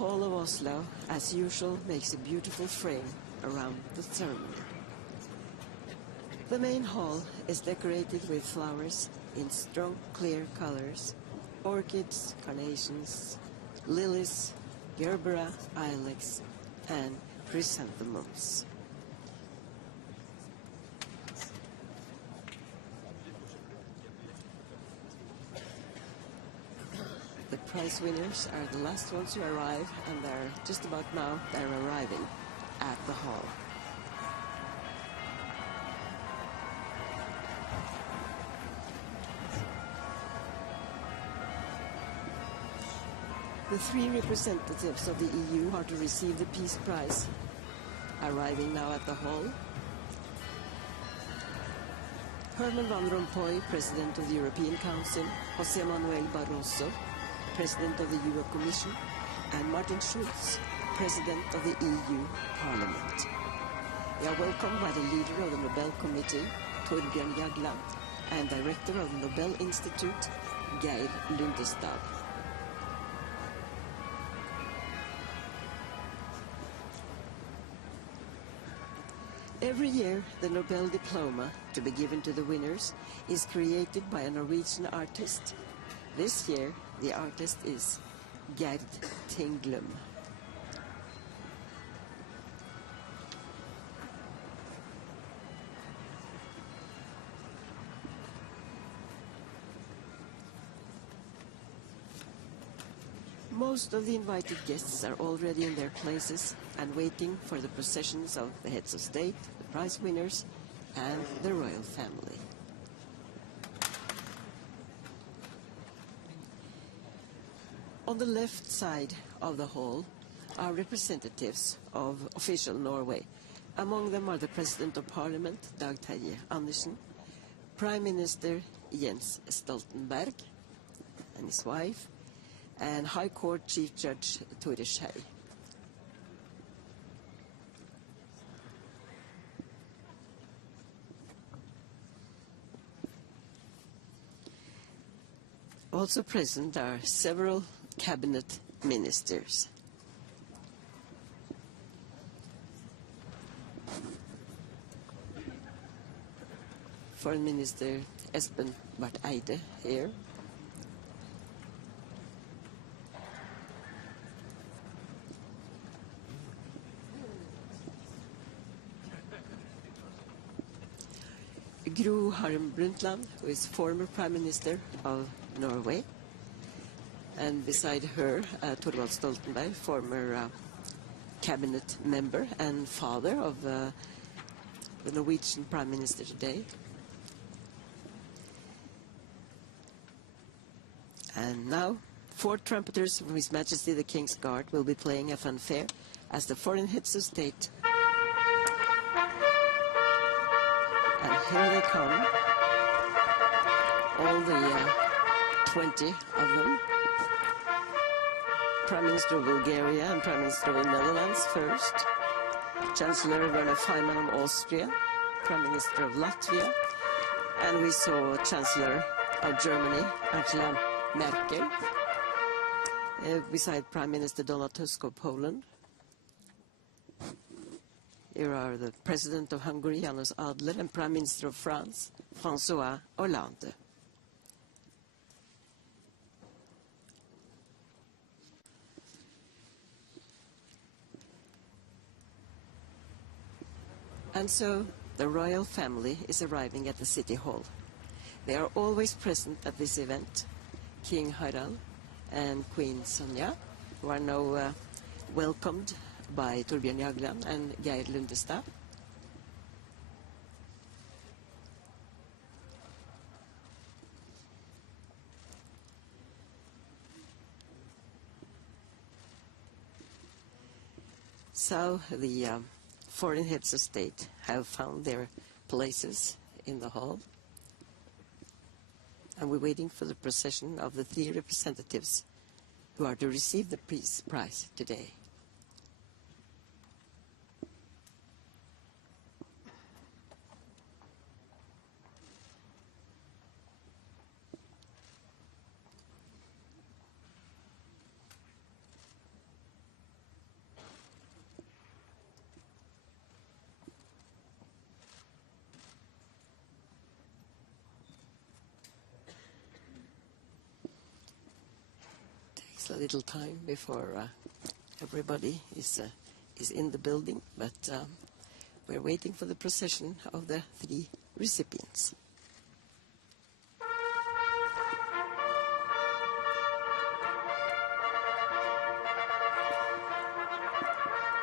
Hall of Oslo, as usual, makes a beautiful frame around the ceremony. The main hall is decorated with flowers in strong, clear colors: orchids, carnations, lilies, gerbera, ilex, and chrysanthemums. The prize winners are the last ones to arrive, and they're just about now they're arriving at the hall. The three representatives of the EU are to receive the Peace Prize, arriving now at the hall. Herman Van Rompuy, President of the European Council, José Manuel Barroso, President of the EU Commission, and Martin Schulz, President of the EU Parliament. They are welcomed by the leader of the Nobel Committee, Torbjörn Jagland, and Director of the Nobel Institute, Geir Lundestad. Every year, the Nobel Diploma, to be given to the winners, is created by a Norwegian artist. This year, the artist is Gerd Tinglum. Most of the invited guests are already in their places and waiting for the processions of the heads of state, the prize winners, and the royal family. On the left side of the hall are representatives of official Norway. Among them are the President of Parliament, Dag Terje Andersen, Prime Minister Jens Stoltenberg and his wife, and High Court Chief Judge Tore Schei. Also present are several cabinet ministers. Foreign Minister Espen Barth Eide here. Gro Harlem Brundtland, who is former Prime Minister of Norway, and beside her, Thorvald Stoltenberg, former cabinet member and father of the Norwegian Prime Minister today. And now, 4 trumpeters from His Majesty the King's Guard will be playing a fanfare as the foreign heads of state. And here they come, all the 20 of them. Prime Minister of Bulgaria and Prime Minister of the Netherlands first. Chancellor Werner Faymann of Austria, Prime Minister of Latvia, and we saw Chancellor of Germany, Angela Merkel, beside Prime Minister Donald Tusk of Poland. Here are the President of Hungary, János Adler, and Prime Minister of France, François Hollande. And so the royal family is arriving at the City Hall. They are always present at this event. King Harald and Queen Sonja, who are now welcomed by Torbjörn Jagland and Geir Lundestad. So the foreign heads of state have found their places in the hall, and we're waiting for the procession of the 3 representatives who are to receive the Peace Prize today. a little time before everybody is in the building, but we're waiting for the procession of the three recipients.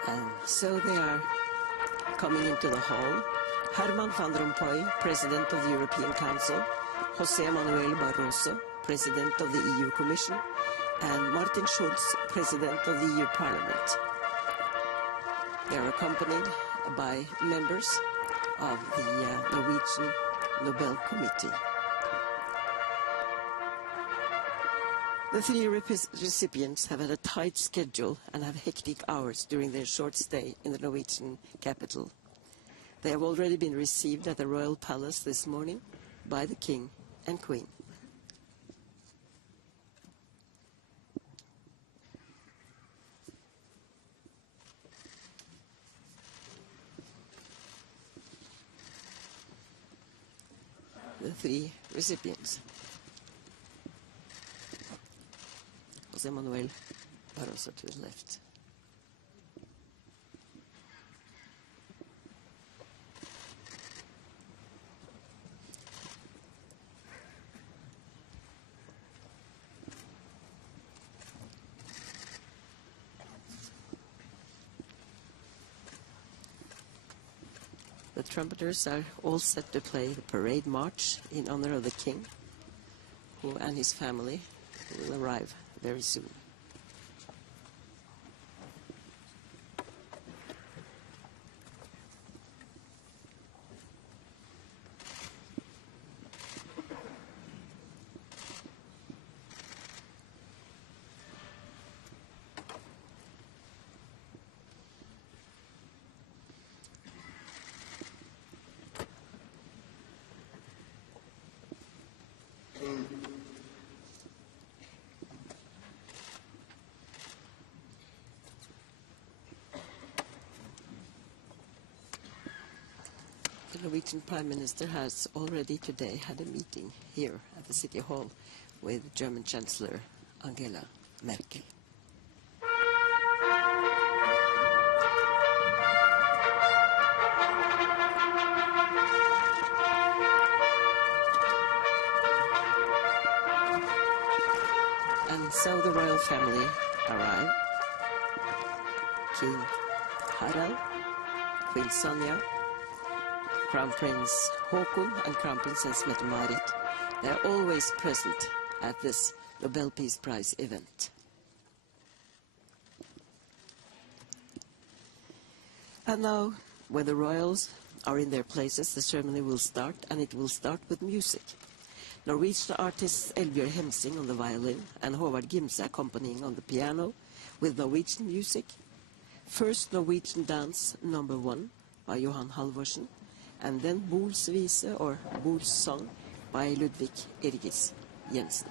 And so they are coming into the hall. Herman Van Rompuy, President of the European Council, José Manuel Barroso, President of the EU Commission, and Martin Schulz, President of the EU Parliament. They are accompanied by members of the Norwegian Nobel Committee. The three recipients have had a tight schedule and have hectic hours during their short stay in the Norwegian capital. They have already been received at the Royal Palace this morning by the King and Queen. The three recipients. José Manuel Barroso to the left. The trumpeters are all set to play the parade march in honor of the king, who and his family will arrive very soon. The Norwegian Prime Minister has already today had a meeting here at the City Hall with German Chancellor Angela Merkel. And so the royal family arrive. King Harald, Queen Sonja, Crown Prince Haakon and Crown Princess Mette-Marit. They are always present at this Nobel Peace Prize event. And now, when the royals are in their places, the ceremony will start, and it will start with music. Norwegian artists Elbjørg Hemsing on the violin and Håvard Gimse accompanying on the piano with Norwegian music. First Norwegian dance number 1 by Johan Halvorsen, and then Bols Vise or Bols Song by Ludvig Irgis Jensen.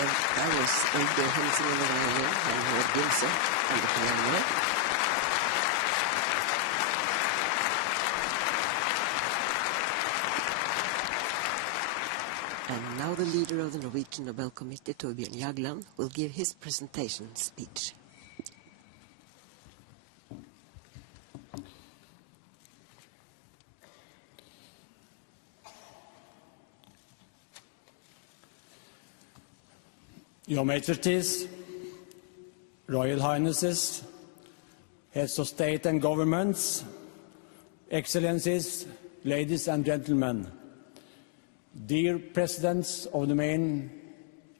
Där was Ulge hälsningen av honom, han hörde Gilse, eller på honom. And now the leader of the Norwegian Nobel Committee, Torbjørn Jagland, will give his presentation speech. Your Majesties, Royal Highnesses, Heads of State and Governments, Excellencies, ladies and gentlemen, dear Presidents of the main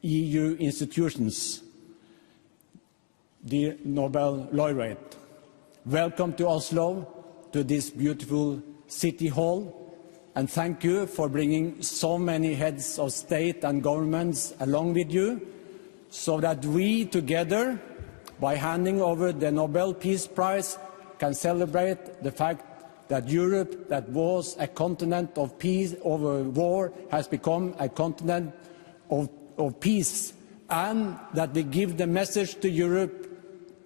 EU institutions, dear Nobel laureate, welcome to Oslo, to this beautiful city hall, and thank you for bringing so many heads of state and governments along with you, so that we together, by handing over the Nobel Peace Prize, can celebrate the fact that Europe, that was a continent of peace over war, has become a continent of peace, and that we give the message to Europe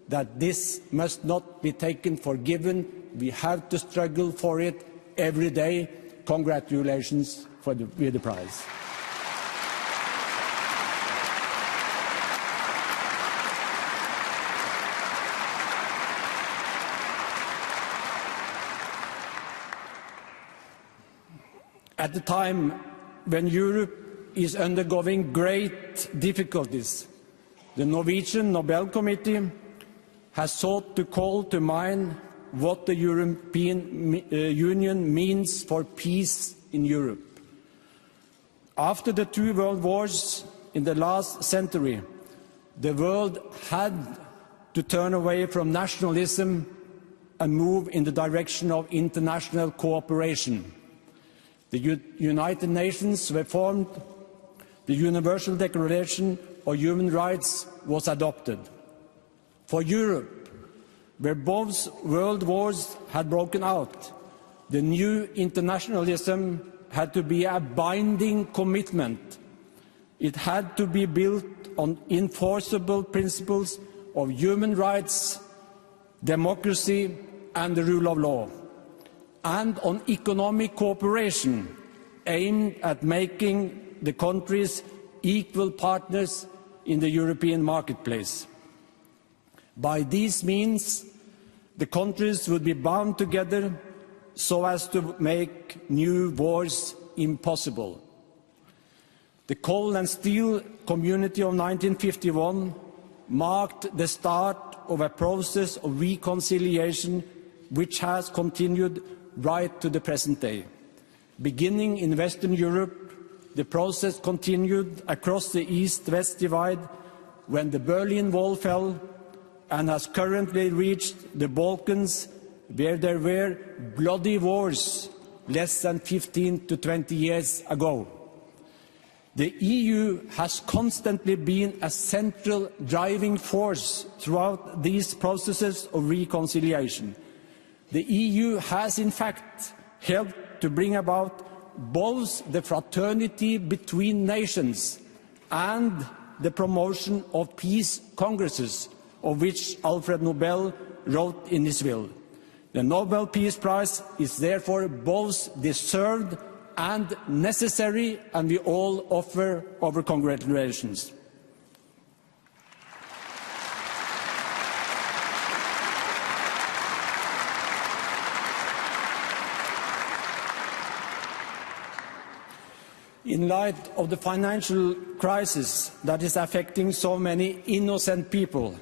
that this must not be taken for given. We have to struggle for it every day. Congratulations with the prize. At the time when Europe is undergoing great difficulties, the Norwegian Nobel Committee has sought to call to mind what the European Union means for peace in Europe. After the two world wars in the last century, the world had to turn away from nationalism and move in the direction of international cooperation. The United Nations were formed, the Universal Declaration of Human Rights was adopted. For Europe, where both world wars had broken out, the new internationalism had to be a binding commitment. It had to be built on enforceable principles of human rights, democracy and the rule of law, and on economic cooperation aimed at making the countries equal partners in the European marketplace. By these means, the countries would be bound together so as to make new wars impossible. The Coal and Steel Community of 1951 marked the start of a process of reconciliation which has continued right to the present day. Beginning in Western Europe, the process continued across the East-West divide when the Berlin Wall fell, and has currently reached the Balkans, where there were bloody wars less than 15 to 20 years ago. The EU has constantly been a central driving force throughout these processes of reconciliation. The EU has in fact helped to bring about both the fraternity between nations and the promotion of peace congresses, of which Alfred Nobel wrote in his will. The Nobel Peace Prize is therefore both deserved and necessary, and we all offer our congratulations. In light of the financial crisis that is affecting so many innocent people,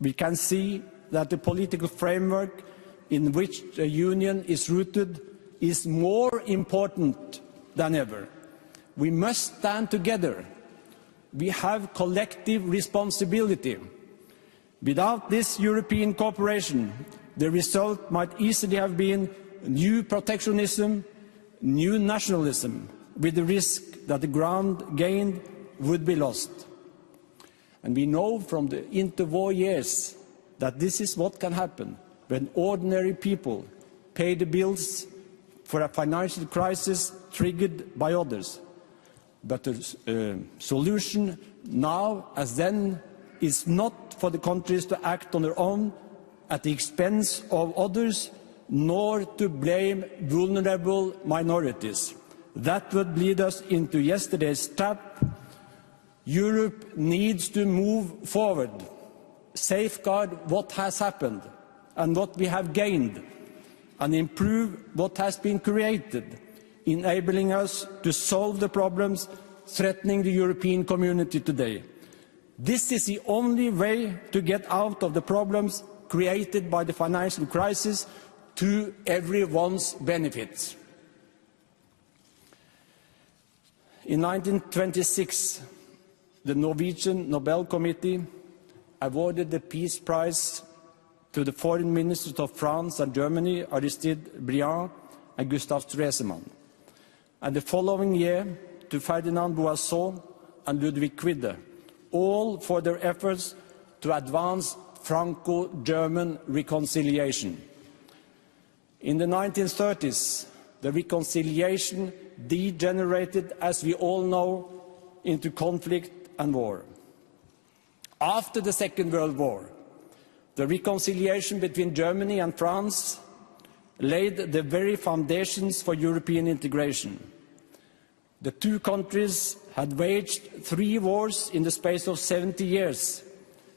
we can see that the political framework in which the Union is rooted is more important than ever. We must stand together. We have collective responsibility. Without this European cooperation, the result might easily have been new protectionism, new nationalism, with the risk that the ground gained would be lost. And we know from the interwar years that this is what can happen when ordinary people pay the bills for a financial crisis triggered by others. But the solution now, as then, is not for the countries to act on their own at the expense of others, nor to blame vulnerable minorities. That would lead us into yesterday's trap. Europe needs to move forward, safeguard what has happened and what we have gained, and improve what has been created, enabling us to solve the problems threatening the European community today. This is the only way to get out of the problems created by the financial crisis to everyone's benefit. In 1926, the Norwegian Nobel Committee awarded the Peace Prize to the foreign ministers of France and Germany, Aristide Briand and Gustav Stresemann, and the following year to Ferdinand Boisson and Ludwig Quidde, all for their efforts to advance Franco-German reconciliation. In the 1930s, the reconciliation degenerated, as we all know, into conflict and war. After the Second World War, the reconciliation between Germany and France laid the very foundations for European integration. The two countries had waged 3 wars in the space of 70 years,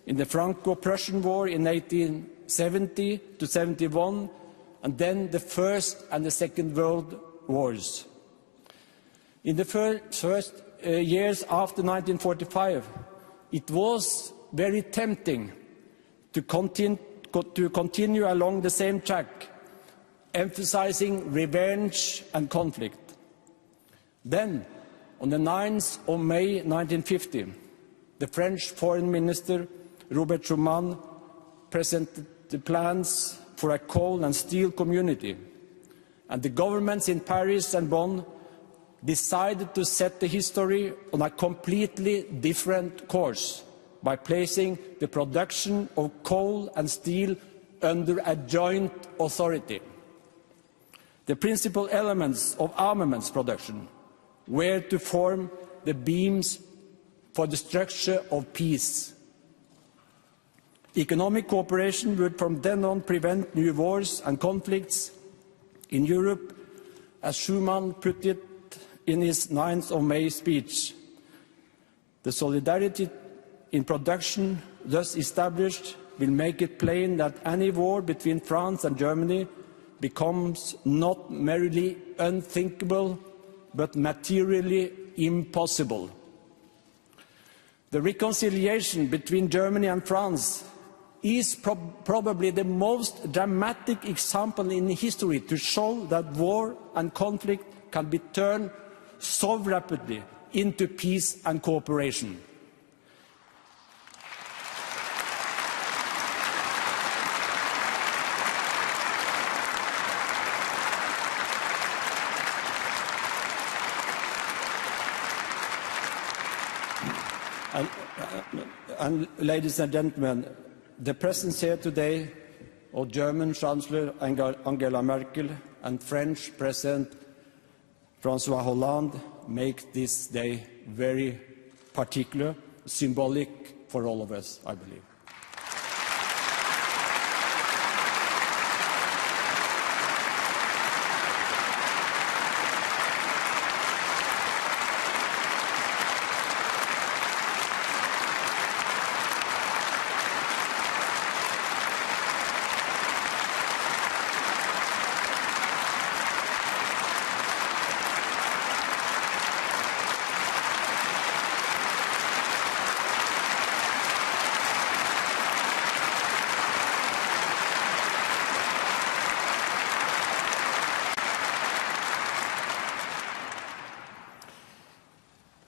in the Franco-Prussian War in 1870 to 71, and then the First and the Second World Wars. In the first years after 1945, it was very tempting to continue along the same track, emphasizing revenge and conflict. Then, on the 9th of May 1950, the French Foreign Minister Robert Schuman presented the plans for a coal and steel community, and the governments in Paris and Bonn decided to set the history on a completely different course by placing the production of coal and steel under a joint authority. The principal elements of armaments production were to form the beams for the structure of peace. Economic cooperation would from then on prevent new wars and conflicts in Europe, as Schuman put it in his 9th of May speech. The solidarity in production thus established will make it plain that any war between France and Germany becomes not merely unthinkable, but materially impossible. The reconciliation between Germany and France is probably the most dramatic example in history to show that war and conflict can be turned so rapidly into peace and cooperation. And ladies and gentlemen, the presence here today of German Chancellor Angela Merkel and French President François Hollande make this day very particular, symbolic for all of us, I believe.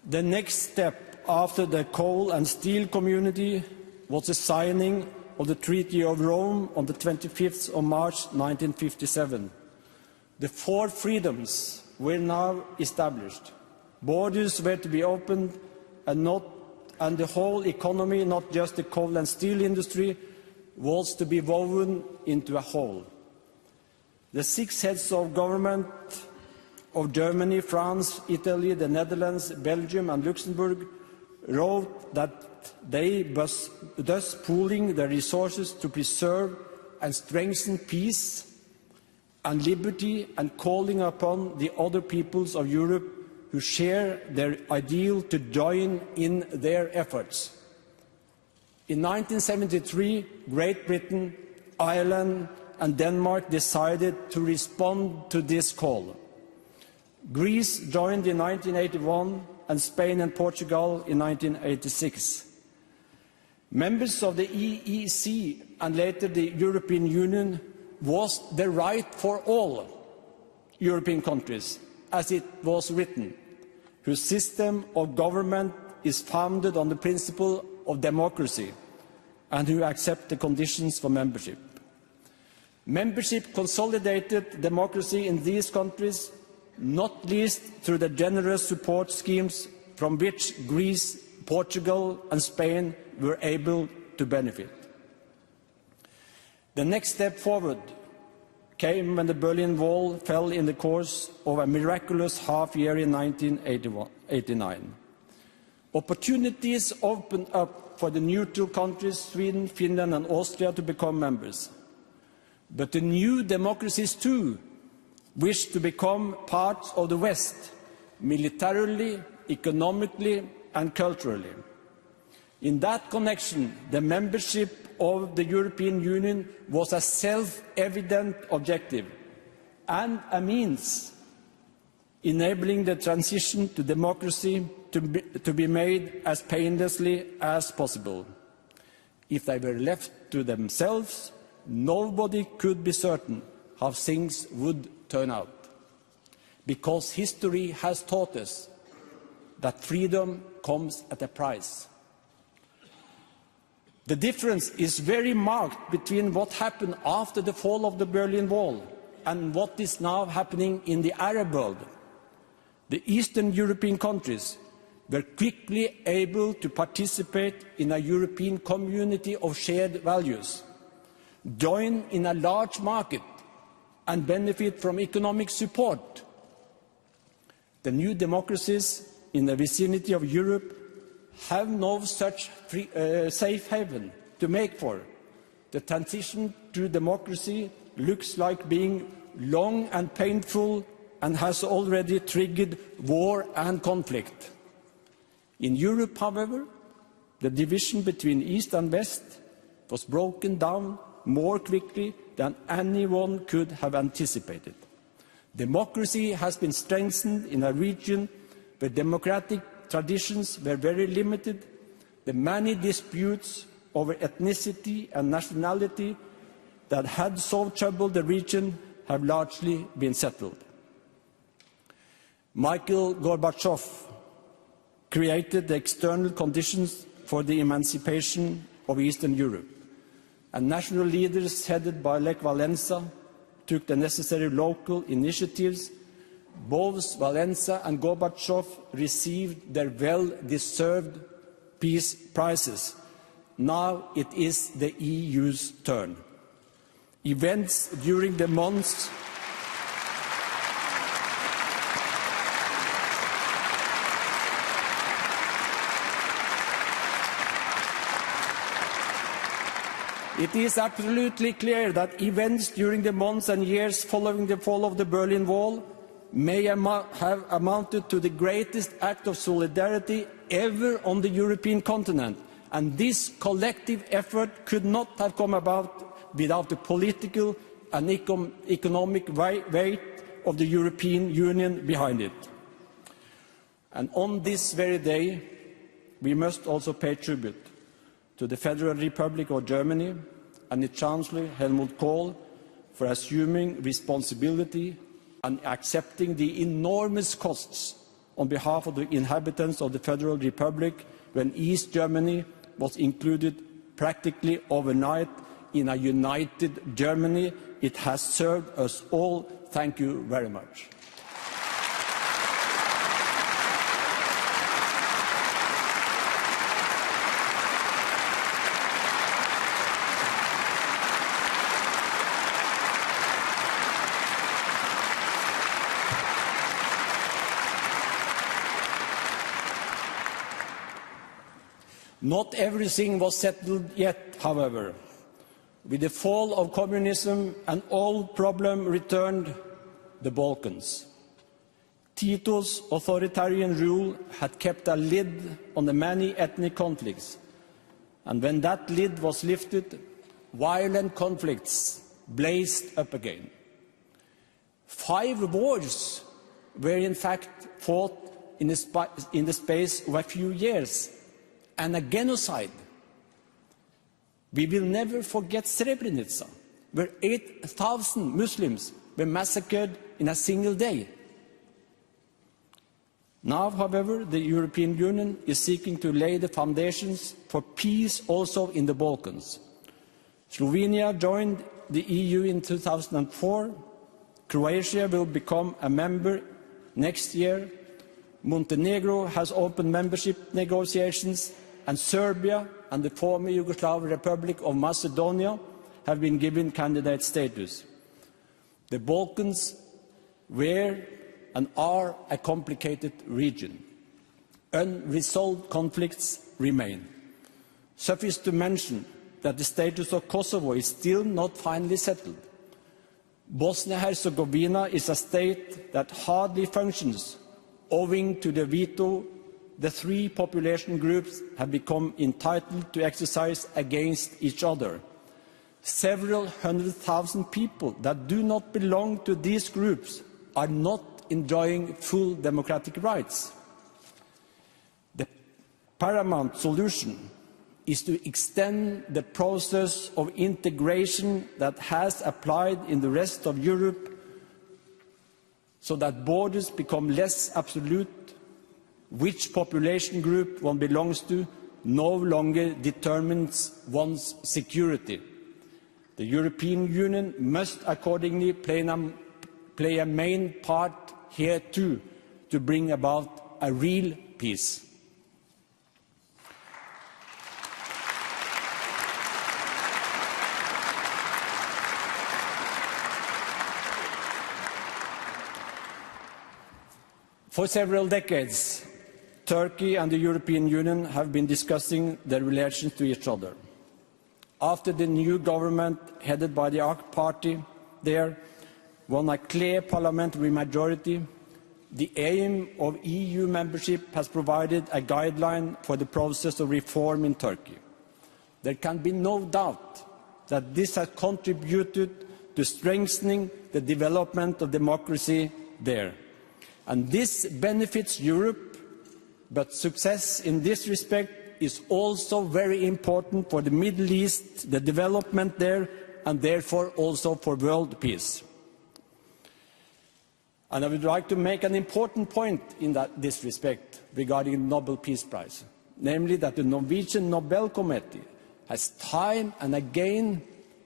The next step after the coal and steel community was the signing of the Treaty of Rome on the 25th of March 1957. The 4 freedoms were now established. Borders were to be opened and the whole economy, not just the coal and steel industry, was to be woven into a whole. The 6 heads of government of Germany, France, Italy, the Netherlands, Belgium and Luxembourg wrote that they thus pooling their resources to preserve and strengthen peace and liberty and calling upon the other peoples of Europe who share their ideal to join in their efforts. In 1973, Great Britain, Ireland and Denmark decided to respond to this call. Greece joined in 1981 and Spain and Portugal in 1986. Members of the EEC and later the European Union was the right for all European countries, as it was written, whose system of government is founded on the principle of democracy and who accept the conditions for membership. Membership consolidated democracy in these countries, not least through the generous support schemes from which Greece, Portugal and Spain were able to benefit. The next step forward came when the Berlin Wall fell in the course of a miraculous half year in 1989. Opportunities opened up for the neutral countries, Sweden, Finland and Austria, to become members. But the new democracies too wished to become parts of the West, militarily, economically and culturally. In that connection, the membership of the European Union was a self-evident objective and a means enabling the transition to democracy to be made as painlessly as possible. If they were left to themselves, nobody could be certain how things would turn out, because history has taught us that freedom comes at a price. The difference is very marked between what happened after the fall of the Berlin Wall and what is now happening in the Arab world. The Eastern European countries were quickly able to participate in a European community of shared values, join in a large market and benefit from economic support. The new democracies in the vicinity of Europe have no such safe haven to make for. The transition to democracy looks like being long and painful and has already triggered war and conflict. In Europe, however, the division between East and West was broken down more quickly than anyone could have anticipated. Democracy has been strengthened in a region where democratic traditions were very limited. The many disputes over ethnicity and nationality that had so troubled the region have largely been settled. Mikhail Gorbachev created the external conditions for the emancipation of Eastern Europe, and national leaders headed by Lech Walesa took the necessary local initiatives. Both Walesa and Gorbachev received their well-deserved peace prizes. Now it is the EU's turn. Events during the months It is absolutely clear that events during the months and years following the fall of the Berlin Wall may have amounted to the greatest act of solidarity ever on the European continent, and this collective effort could not have come about without the political and economic weight of the European Union behind it. And on this very day, we must also pay tribute to the Federal Republic of Germany and its Chancellor Helmut Kohl for assuming responsibility and accepting the enormous costs on behalf of the inhabitants of the Federal Republic when East Germany was included practically overnight in a united Germany. It has served us all. Thank you very much. Not everything was settled yet, however. With the fall of communism, an old problem returned: the Balkans. Tito's authoritarian rule had kept a lid on the many ethnic conflicts, and when that lid was lifted, violent conflicts blazed up again. 5 wars were in fact fought in the space of a few years, and a genocide. We will never forget Srebrenica, where 8,000 Muslims were massacred in a single day. Now, however, the European Union is seeking to lay the foundations for peace also in the Balkans. Slovenia joined the EU in 2004. Croatia will become a member next year. Montenegro has opened membership negotiations, and Serbia and the former Yugoslav Republic of Macedonia have been given candidate status. The Balkans were and are a complicated region. Unresolved conflicts remain. Suffice to mention that the status of Kosovo is still not finally settled. Bosnia-Herzegovina is a state that hardly functions owing to the veto the 3 population groups have become entitled to exercise against each other. Several 100,000 people that do not belong to these groups are not enjoying full democratic rights. The paramount solution is to extend the process of integration that has applied in the rest of Europe so that borders become less absolute. Which population group one belongs to no longer determines one's security. The European Union must accordingly play a main part here too to bring about a real peace. For several decades, Turkey and the European Union have been discussing their relations to each other. After the new government, headed by the AK party there, won a clear parliamentary majority, the aim of EU membership has provided a guideline for the process of reform in Turkey. There can be no doubt that this has contributed to strengthening the development of democracy there. And this benefits Europe. But success in this respect is also very important for the Middle East, the development there, and therefore also for world peace. And I would like to make an important point in this respect regarding the Nobel Peace Prize, namely that the Norwegian Nobel Committee has time and again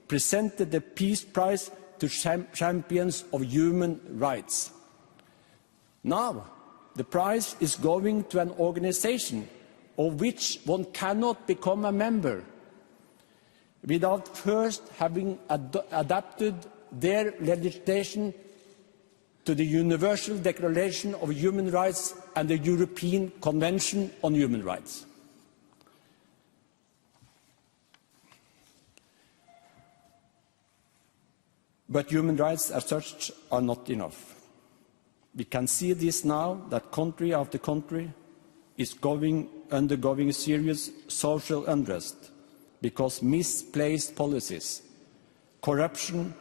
presented the Peace Prize to champions of human rights. Now, the prize is going to an organization of which one cannot become a member without first having adapted their legislation to the Universal Declaration of Human Rights and the European Convention on Human Rights. But human rights as such are not enough. We can see this now, that country after country is undergoing serious social unrest because misplaced policies, corruption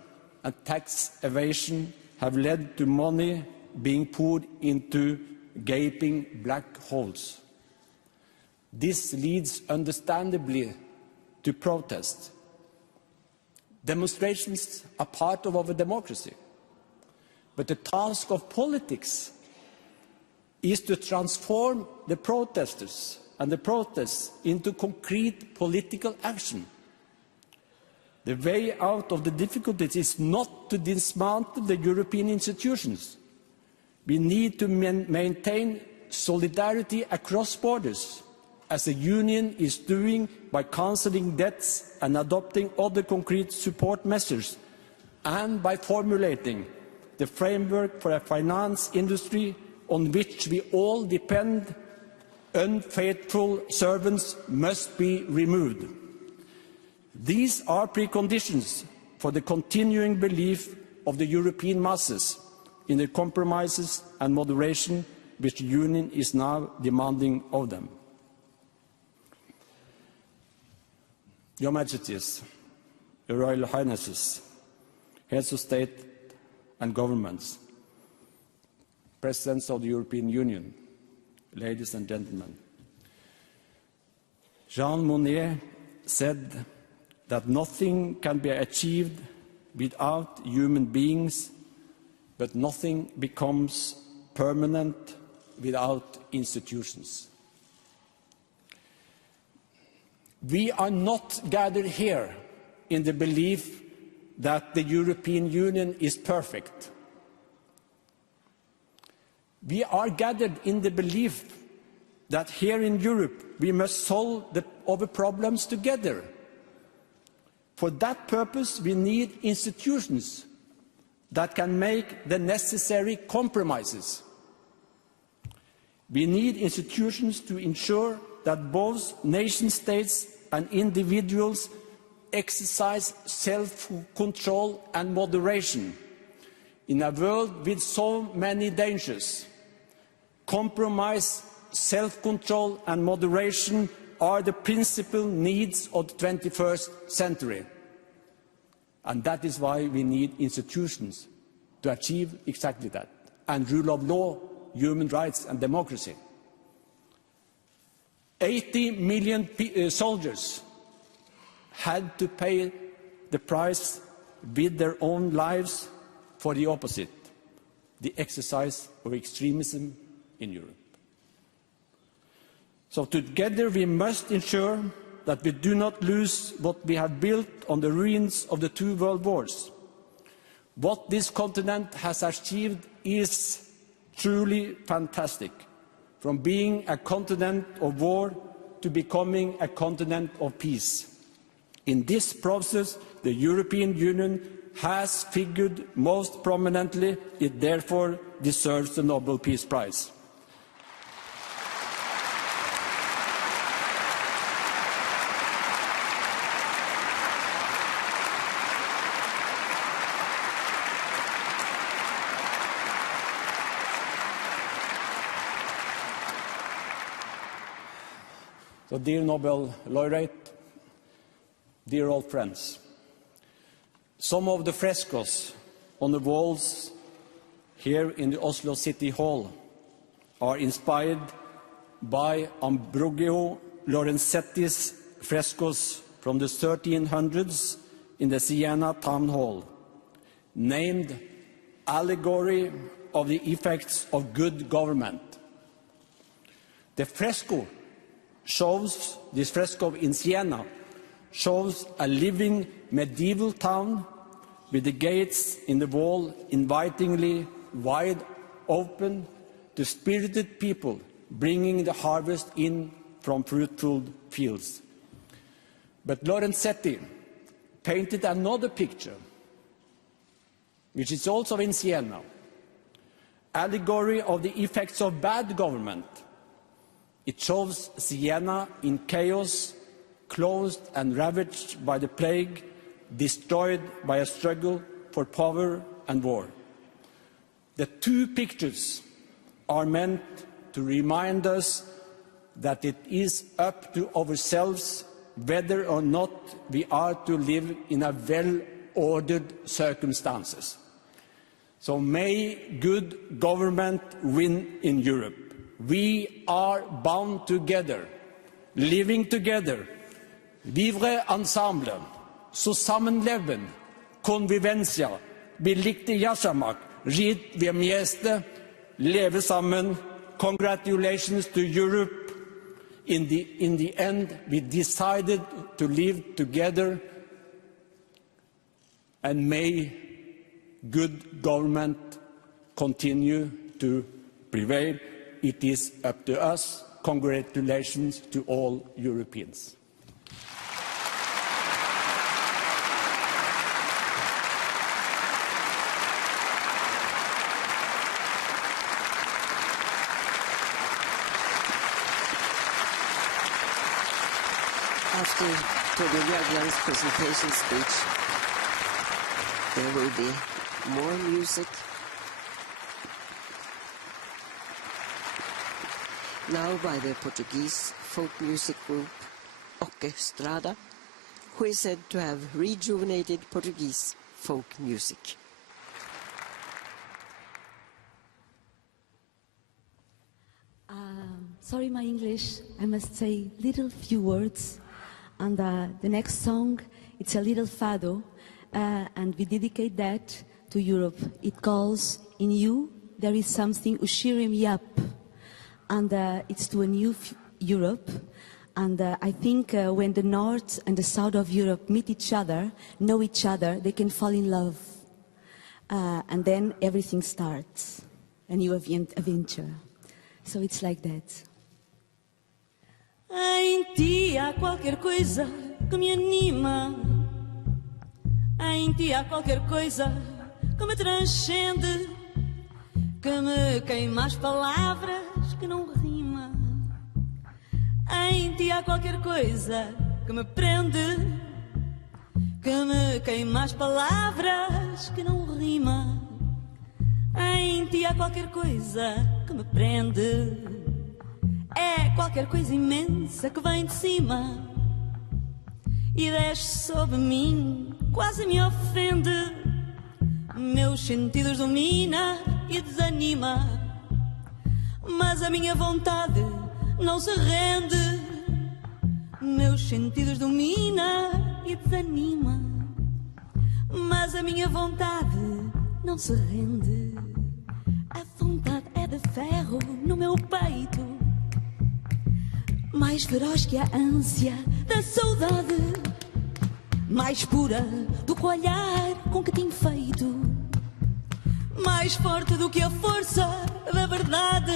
and tax evasion have led to money being poured into gaping black holes. This leads understandably to protest. Demonstrations are part of our democracy. But the task of politics is to transform the protesters and the protests into concrete political action. The way out of the difficulties is not to dismantle the European institutions. We need to maintain solidarity across borders, as the Union is doing by cancelling debts and adopting other concrete support measures, and by formulating the framework for a finance industry on which we all depend unfaithful servants must be removed. These are preconditions for the continuing belief of the European masses in the compromises and moderation which the Union is now demanding of them. Your Majesties, Your Royal Highnesses, Heads of State and Governments, Presidents of the European Union, ladies and gentlemen. Jean Monnet said that nothing can be achieved without human beings, but nothing becomes permanent without institutions. We are not gathered here in the belief that the European Union is perfect. We are gathered in the belief that here in Europe we must solve our problems together. For that purpose we need institutions that can make the necessary compromises. We need institutions to ensure that both nation-states and individuals exercise self-control and moderation. In a world with so many dangers, compromise, self-control and moderation are the principal needs of the 21st century. And that is why we need institutions to achieve exactly that, and rule of law, human rights and democracy. 80 million soldiers had to pay the price with their own lives for the opposite, the exercise of extremism in Europe. So together we must ensure that we do not lose what we have built on the ruins of the two world wars. What this continent has achieved is truly fantastic, from being a continent of war to becoming a continent of peace. In this process, the European Union has figured most prominently. It therefore deserves the Nobel Peace Prize. So, dear Nobel laureate, dear old friends, some of the frescoes on the walls here in the Oslo City Hall are inspired by Ambrogio Lorenzetti's frescoes from the 1300s in the Siena Town Hall, named Allegory of the Effects of Good Government. This fresco in Siena shows a living medieval town with the gates in the wall invitingly wide open to spirited people bringing the harvest in from fruitful fields. But Lorenzetti painted another picture, which is also in Siena, Allegory of the Effects of Bad Government. It shows Siena in chaos, closed and ravaged by the plague, destroyed by a struggle for power and war. The two pictures are meant to remind us that it is up to ourselves whether or not we are to live in a well-ordered circumstances. So may good government win in Europe. We are bound together, living together, vivre ensemble, zusammenleben, convivencia, belikte Jashamak, rid wir mieste, leve sammen, congratulations to Europe. In the end, we decided to live together, and may good government continue to prevail. It is up to us. Congratulations to all Europeans. After Torbjörn Jagland's presentation speech, there will be more music. Now by the Portuguese folk music group Orquestrada, who is said to have rejuvenated Portuguese folk music. Sorry, my English, I must say little few words. And the next song, it's a little fado, and we dedicate that to Europe. It calls, "In You, There Is Something Ushirim Yap." And it's to a new Europe. And I think when the north and the south of Europe meet each other, know each other, they can fall in love. And then everything starts, a new adventure. So it's like that. Em ti há qualquer coisa que me anima. Em ti há qualquer coisa que me transcende, que me queima as palavras que não rima. Em ti há qualquer coisa que me prende, que me queima as palavras que não rima. Em ti há qualquer coisa que me prende. É qualquer coisa imensa que vem de cima e desce sobre mim, quase me ofende. Meus sentidos domina e desanima, mas a minha vontade não se rende. Meus sentidos domina e desanima, mas a minha vontade não se rende. A vontade é de ferro no meu peito, mais feroz que a ânsia da saudade, mais pura do que o olhar com que te enfeito, mais forte do que a força da verdade.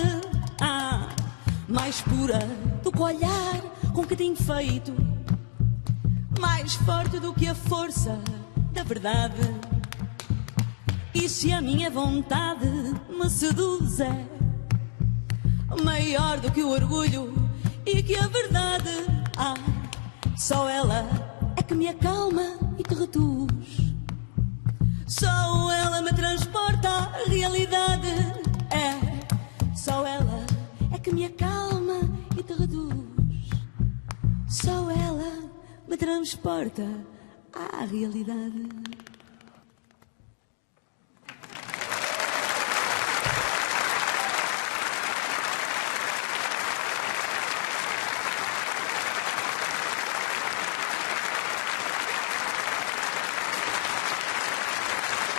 Mais pura do que o olhar com que te enfeito, mais forte do que a força da verdade. E se a minha vontade me seduz, é maior do que o orgulho e que a verdade. Só ela é que me acalma e te reduz. Só ela me transporta à realidade. Só ela é que me acalma e te reduz. Só ela me transporta à realidade.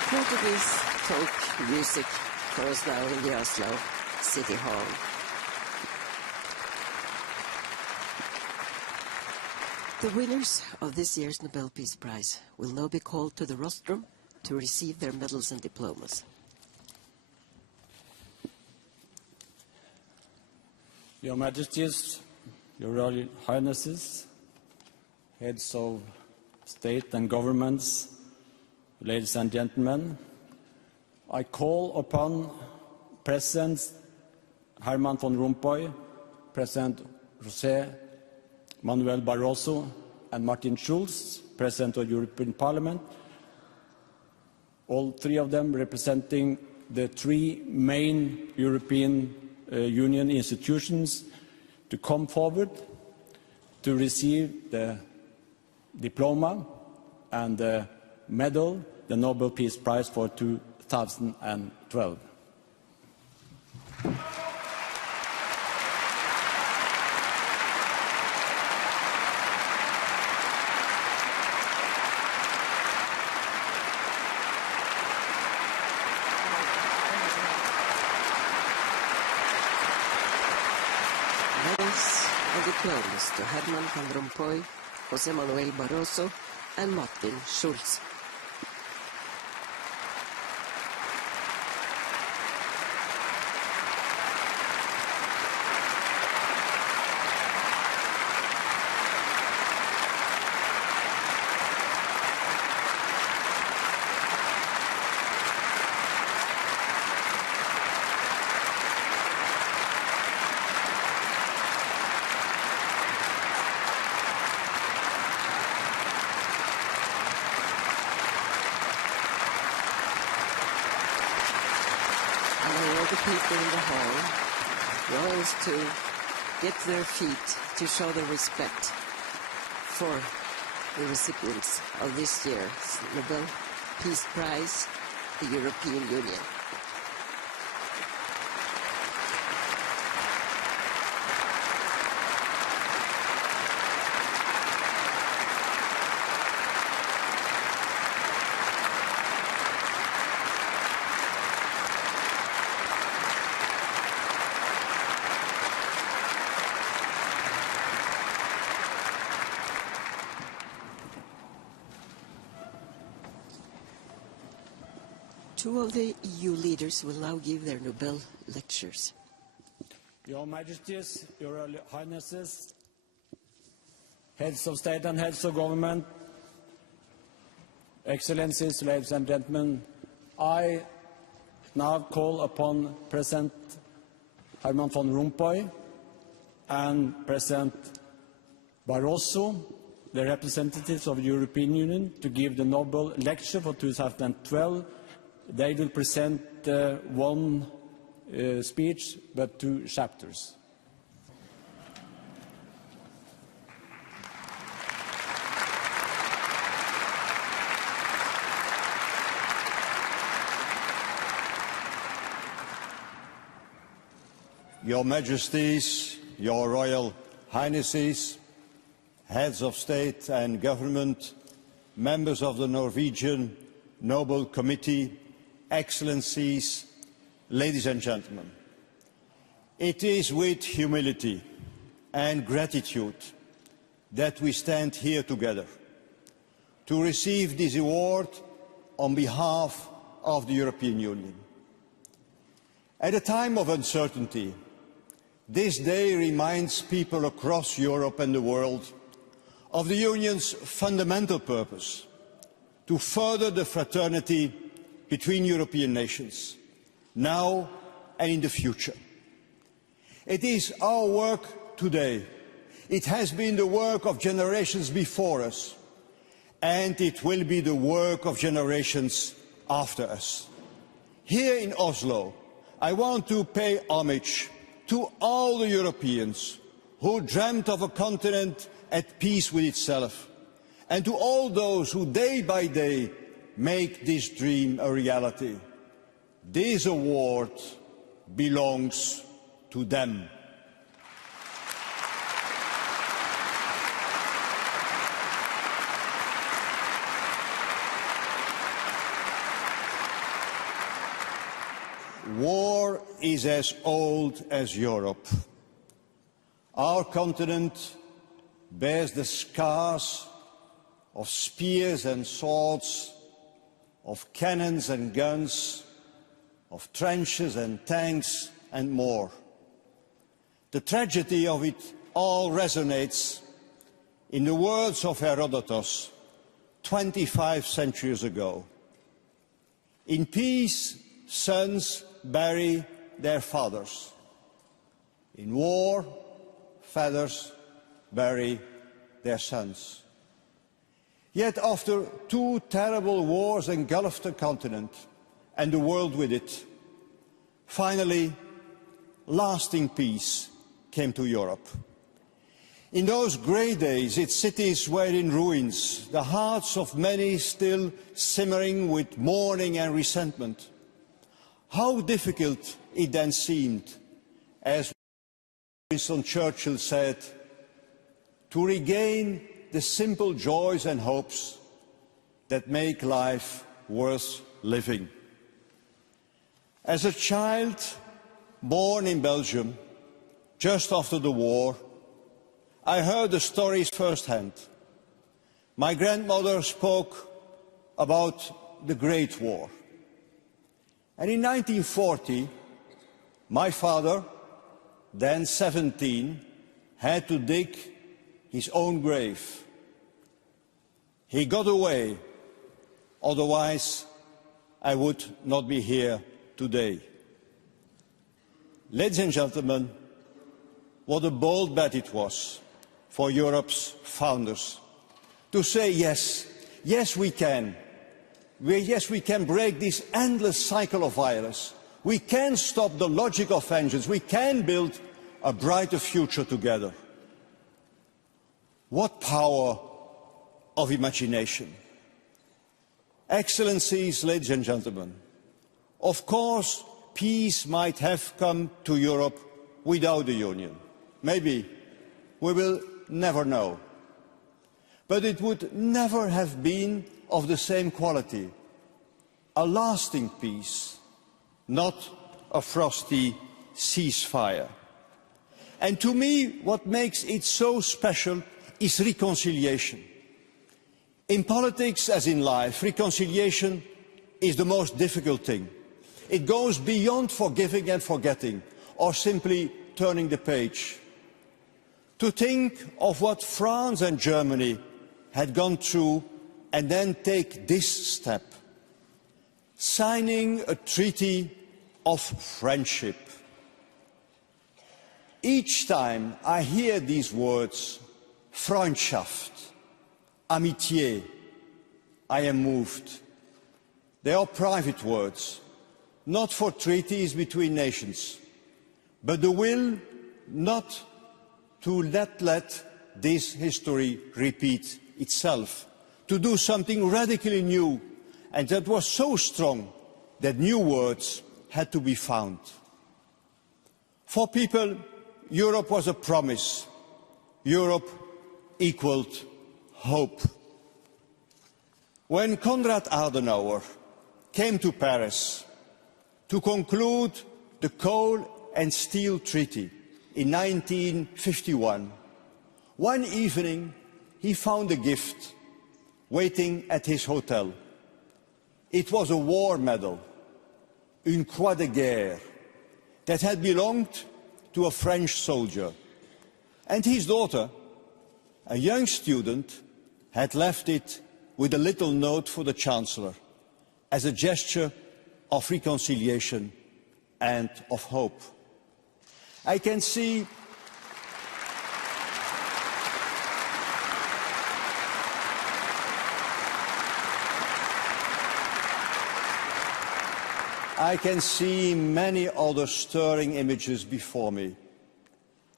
Portuguese folk music for us now in the Oslo City Hall. The winners of this year's Nobel Peace Prize will now be called to the rostrum to receive their medals and diplomas. Your Majesties, Your Royal Highnesses, heads of state and governments, ladies and gentlemen, I call upon President Herman van Rompuy, President José Manuel Barroso, and Martin Schulz, President of the European Parliament, all three of them representing the three main European Union institutions, to come forward to receive the diploma and the medal, the Nobel Peace Prize for 2012. Medals and diplomas to Herman van Rompuy, José Manuel Barroso, and Martin Schulz. people in the hall, rose to get their feet to show their respect for the recipients of this year's Nobel Peace Prize, the European Union. Two of the EU leaders will now give their Nobel lectures. Your Majesties, Your Royal Highnesses, Heads of State and Heads of Government, Excellencies, ladies and gentlemen, I now call upon President Herman van Rompuy and President Barroso, the representatives of the European Union, to give the Nobel lecture for 2012. They will present one speech, but two chapters. Your Majesties, Your Royal Highnesses, Heads of State and Government, members of the Norwegian Nobel Committee, Excellencies, ladies and gentlemen, it is with humility and gratitude that we stand here together to receive this award on behalf of the European Union. At a time of uncertainty, this day reminds people across Europe and the world of the Union's fundamental purpose to further the fraternity between European nations, now and in the future. It is our work today. It has been the work of generations before us, and it will be the work of generations after us. Here in Oslo, I want to pay homage to all the Europeans who dreamt of a continent at peace with itself, and to all those who day by day make this dream a reality. This award belongs to them. War is as old as Europe. Our continent bears the scars of spears and swords, of cannons and guns, of trenches and tanks and more. The tragedy of it all resonates in the words of Herodotus 25 centuries ago. In peace, sons bury their fathers. In war, fathers bury their sons. Yet after two terrible wars engulfed the continent and the world with it, finally, lasting peace came to Europe. In those grey days, its cities were in ruins, the hearts of many still simmering with mourning and resentment. How difficult it then seemed, as Winston Churchill said, to regain the simple joys and hopes that make life worth living. As a child born in Belgium, just after the war, I heard the stories firsthand. My grandmother spoke about the Great War. And in 1940, my father, then 17, had to dig his own grave. He got away, otherwise I would not be here today. Ladies and gentlemen, what a bold bet it was for Europe's founders to say yes, yes we can. Yes, we can break this endless cycle of violence. We can stop the logic of vengeance. We can build a brighter future together. What power of imagination. Excellencies, ladies and gentlemen, of course, peace might have come to Europe without the Union. Maybe. We will never know. But it would never have been of the same quality. A lasting peace, not a frosty ceasefire. And to me, what makes it so special is reconciliation. In politics, as in life, reconciliation is the most difficult thing. It goes beyond forgiving and forgetting, or simply turning the page. To think of what France and Germany had gone through and then take this step, signing a treaty of friendship. Each time I hear these words, Freundschaft, Amitié, I am moved. They are private words, not for treaties between nations, but the will not to let this history repeat itself, to do something radically new, and that was so strong that new words had to be found. For people, Europe was a promise. Europe equaled hope. When Konrad Adenauer came to Paris to conclude the Coal and Steel Treaty in 1951, one evening he found a gift waiting at his hotel. It was a war medal, une croix de guerre, that had belonged to a French soldier. And his daughter, a young student, had left it with a little note for the Chancellor as a gesture of reconciliation and of hope. I can see many other stirring images before me.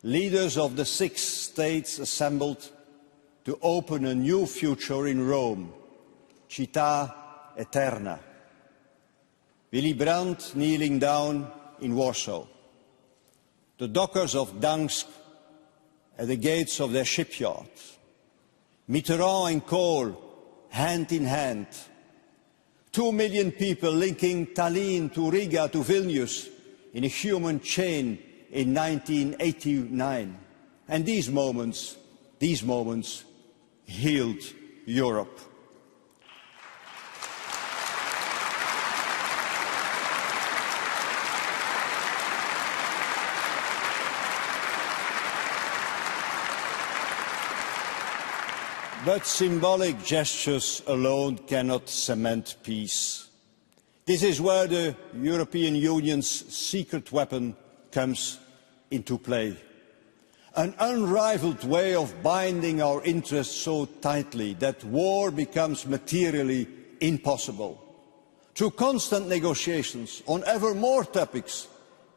Leaders of the 6 states assembled to open a new future in Rome, Città Eterna. Willy Brandt kneeling down in Warsaw. The dockers of Gdansk at the gates of their shipyard. Mitterrand and Kohl, hand in hand. 2 million people linking Tallinn to Riga to Vilnius in a human chain in 1989. And these moments healed Europe. But symbolic gestures alone cannot cement peace. This is where the European Union's secret weapon comes into play. An unrivaled way of binding our interests so tightly that war becomes materially impossible. Through constant negotiations on ever more topics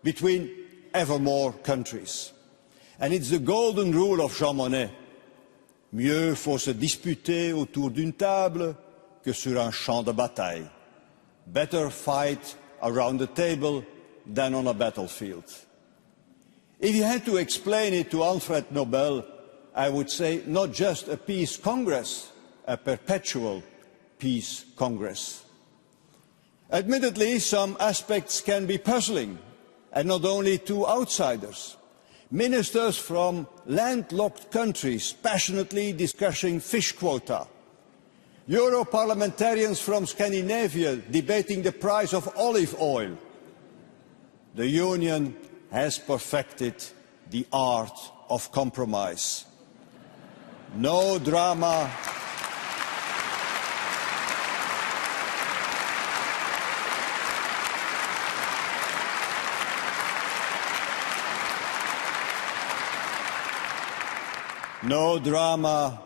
between ever more countries. And it's the golden rule of Jean Monnet. Mieux faut se disputer autour d'une table que sur un champ de bataille. Better fight around the table than on a battlefield. If you had to explain it to Alfred Nobel, I would say not just a peace congress, a perpetual peace congress. Admittedly, some aspects can be puzzling, and not only to outsiders. Ministers from landlocked countries passionately discussing fish quota. Euro parliamentarians from Scandinavia debating the price of olive oil. The Union has perfected the art of compromise. No drama. No drama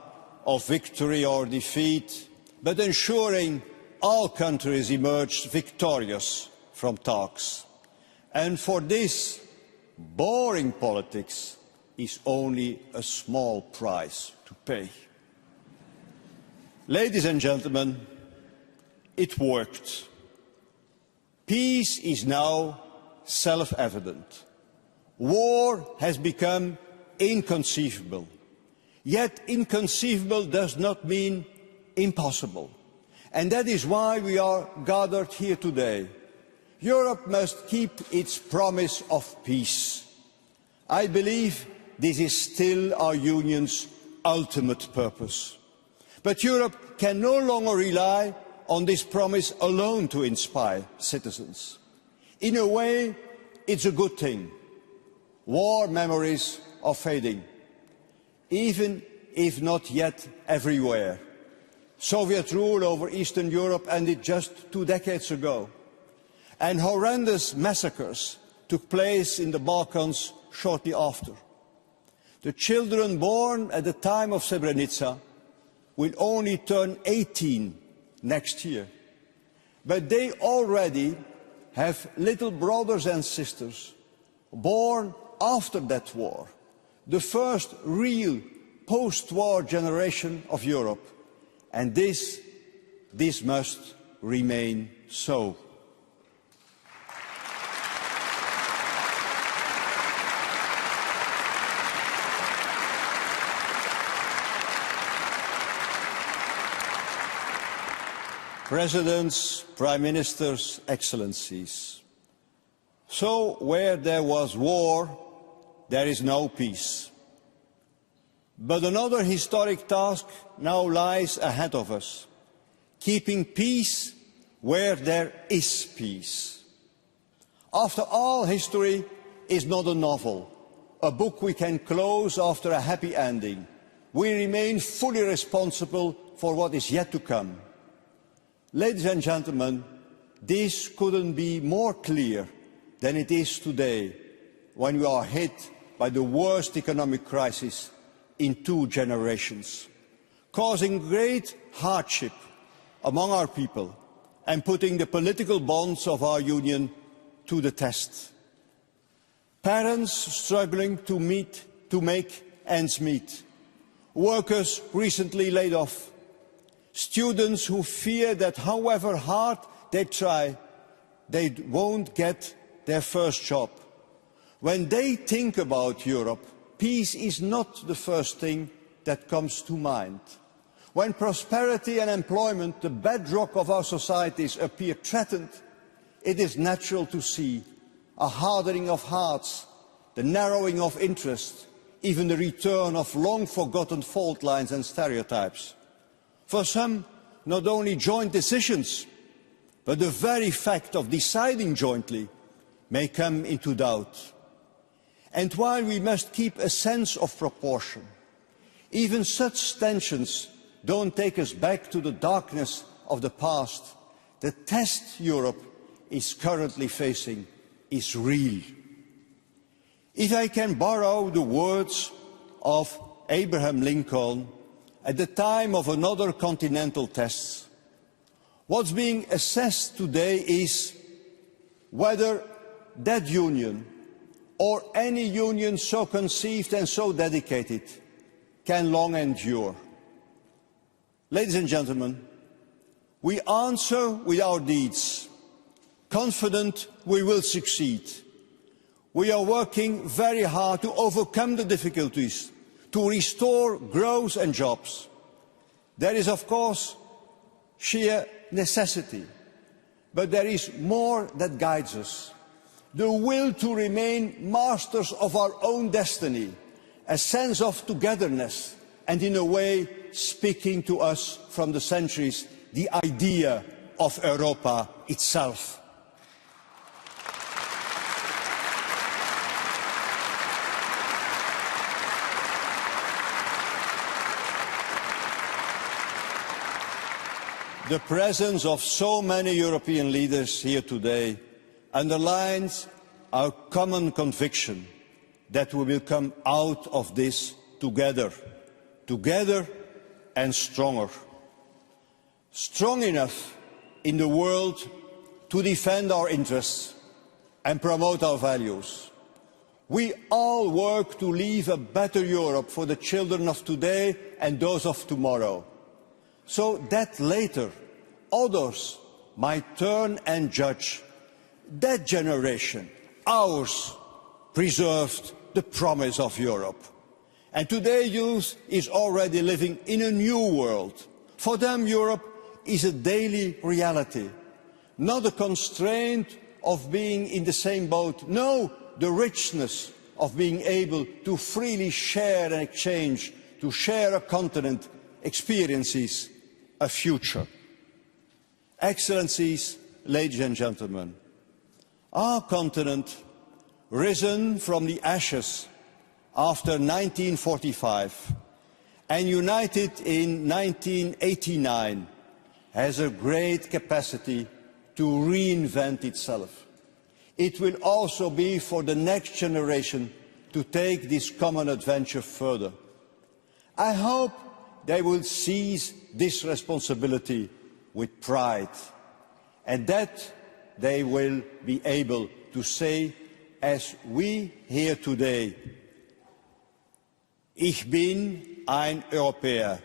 of victory or defeat, but ensuring all countries emerged victorious from talks. And for this, boring politics is only a small price to pay. Ladies and gentlemen, it worked. Peace is now self-evident. War has become inconceivable. Yet inconceivable does not mean impossible. And that is why we are gathered here today. Europe must keep its promise of peace. I believe this is still our Union's ultimate purpose. But Europe can no longer rely on this promise alone to inspire citizens. In a way, it's a good thing. War memories are fading, even if not yet everywhere. Soviet rule over Eastern Europe ended just 2 decades ago, and horrendous massacres took place in the Balkans shortly after. The children born at the time of Srebrenica will only turn 18 next year, but they already have little brothers and sisters born after that war, the first real post-war generation of Europe, and this must remain so. Presidents, Prime Ministers, Excellencies, so where there was war, there is no peace. But another historic task now lies ahead of us, keeping peace where there is peace. After all, history is not a novel, a book we can close after a happy ending. We remain fully responsible for what is yet to come. Ladies and gentlemen, this couldn't be more clear than it is today, when we are hit by the worst economic crisis in 2 generations, causing great hardship among our people and putting the political bonds of our Union to the test. Parents struggling to make ends meet, workers recently laid off, students who fear that however hard they try, they won't get their first job. When they think about Europe, peace is not the first thing that comes to mind. When prosperity and employment, the bedrock of our societies, appear threatened, it is natural to see a hardening of hearts, the narrowing of interest, even the return of long-forgotten fault lines and stereotypes. For some, not only joint decisions, but the very fact of deciding jointly may come into doubt. And while we must keep a sense of proportion, even such tensions don't take us back to the darkness of the past. The test Europe is currently facing is real. If I can borrow the words of Abraham Lincoln at the time of another continental test, what's being assessed today is whether that union, or any union so conceived and so dedicated, can long endure. Ladies and gentlemen, we answer with our deeds, confident we will succeed. We are working very hard to overcome the difficulties, to restore growth and jobs. There is, of course, sheer necessity, but there is more that guides us. The will to remain masters of our own destiny, a sense of togetherness, and in a way speaking to us from the centuries, the idea of Europa itself. The presence of so many European leaders here today underlines our common conviction that we will come out of this together, together and stronger. Strong enough in the world to defend our interests, and promote our values. We all work to leave a better Europe for the children of today and those of tomorrow, so that later others might turn and judge. That generation, ours, preserved the promise of Europe. And today youth is already living in a new world. For them, Europe is a daily reality, not a constraint of being in the same boat. No, the richness of being able to freely share and exchange, to share a continent, experiences, a future. Excellencies, ladies and gentlemen, our continent, risen from the ashes after 1945 and united in 1989, has a great capacity to reinvent itself. It will also be for the next generation to take this common adventure further. I hope they will seize this responsibility with pride, and that they will be able to say, as we here today, Ich bin ein Europäer.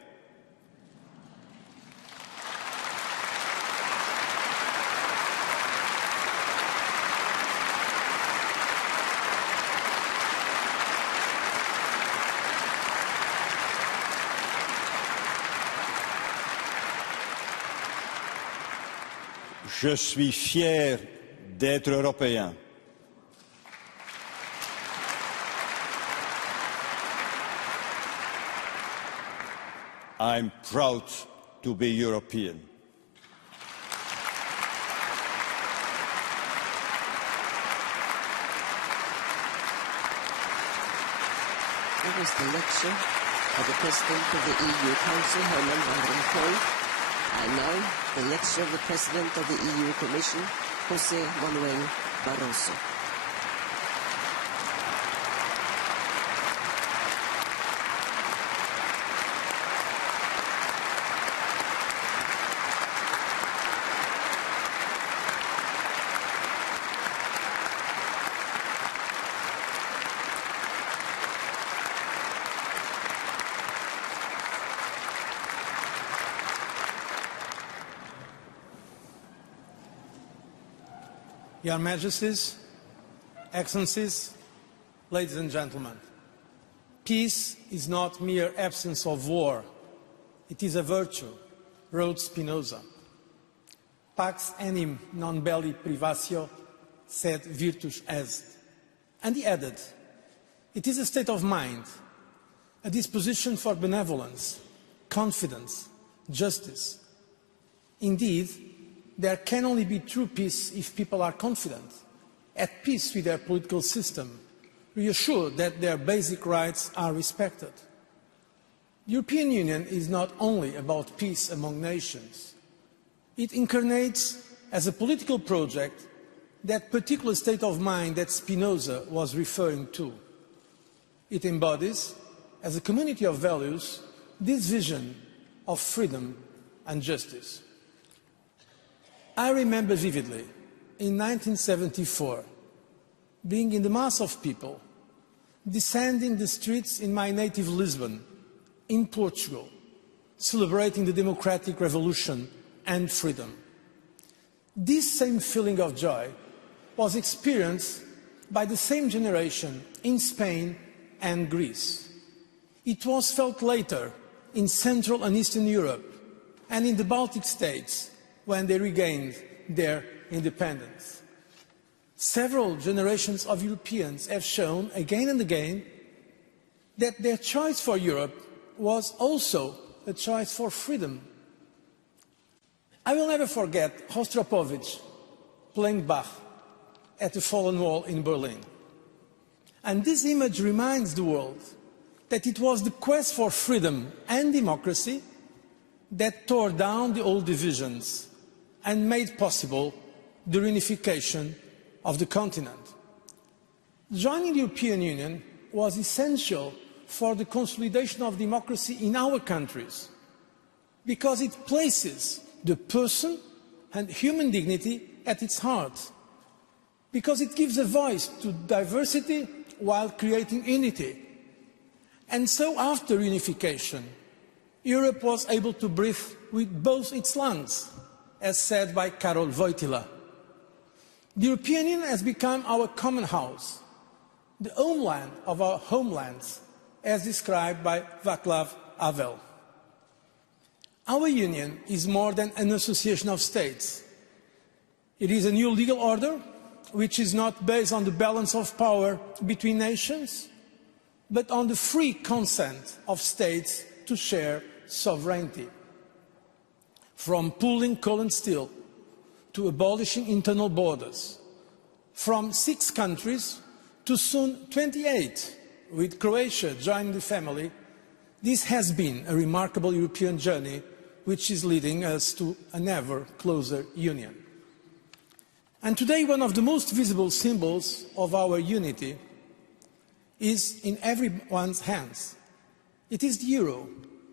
Je suis fier d'être européen. I'm proud to be European. That was the lecture of the President of the EU Council, Herman Van Rompuy. And now, the lecture of the President of the EU Commission, José Manuel Barroso. Your Majesties, Excellencies, ladies and gentlemen, peace is not mere absence of war, it is a virtue, wrote Spinoza. Pax enim non belli privatio, sed virtus est. And he added, it is a state of mind, a disposition for benevolence, confidence, justice. Indeed, there can only be true peace if people are confident, at peace with their political system, reassured that their basic rights are respected. The European Union is not only about peace among nations. It incarnates as a political project that particular state of mind that Spinoza was referring to. It embodies, as a community of values, this vision of freedom and justice. I remember vividly, in 1974, being in the mass of people, descending the streets in my native Lisbon, in Portugal, celebrating the democratic revolution and freedom. This same feeling of joy was experienced by the same generation in Spain and Greece. It was felt later in Central and Eastern Europe and in the Baltic states, when they regained their independence. Several generations of Europeans have shown again and again that their choice for Europe was also a choice for freedom. I will never forget Rostropovich playing Bach at the Fallen Wall in Berlin. And this image reminds the world that it was the quest for freedom and democracy that tore down the old divisions and made possible the reunification of the continent. Joining the European Union was essential for the consolidation of democracy in our countries, because it places the person and human dignity at its heart, because it gives a voice to diversity while creating unity. And so after unification, Europe was able to breathe with both its lungs, as said by Karol Wojtyla. The European Union has become our common house, the homeland of our homelands, as described by Václav Havel. Our union is more than an association of states. It is a new legal order which is not based on the balance of power between nations, but on the free consent of states to share sovereignty. From pooling coal and steel to abolishing internal borders, from 6 countries to soon 28, with Croatia joining the family, this has been a remarkable European journey which is leading us to an ever closer union. And today one of the most visible symbols of our unity is in everyone's hands. It is the euro,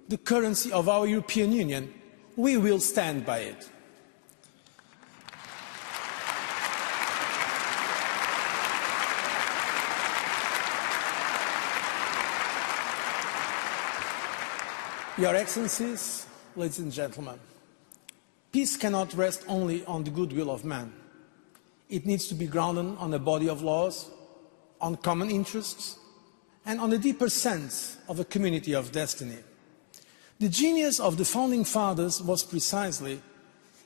the currency of our European Union. We will stand by it. Your Excellencies, ladies and gentlemen, peace cannot rest only on the goodwill of man. It needs to be grounded on a body of laws, on common interests, and on a deeper sense of a community of destiny. The genius of the Founding Fathers was precisely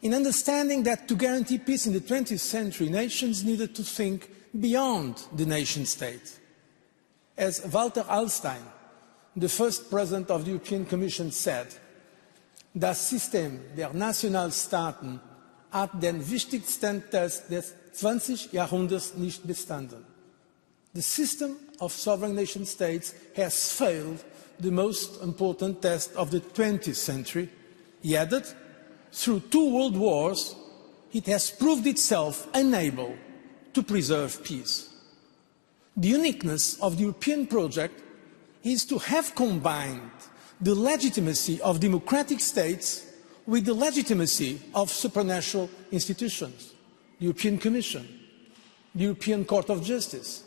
in understanding that to guarantee peace in the 20th century, nations needed to think beyond the nation-state. As Walter Hallstein, the first President of the European Commission, said, "Das System der Nationalstaaten hat den wichtigsten Test des 20. Jahrhunderts nicht bestanden." The system of sovereign nation-states has failed the most important test of the 20th century. He added, through 2 world wars, it has proved itself unable to preserve peace. The uniqueness of the European project is to have combined the legitimacy of democratic states with the legitimacy of supranational institutions, the European Commission, the European Court of Justice,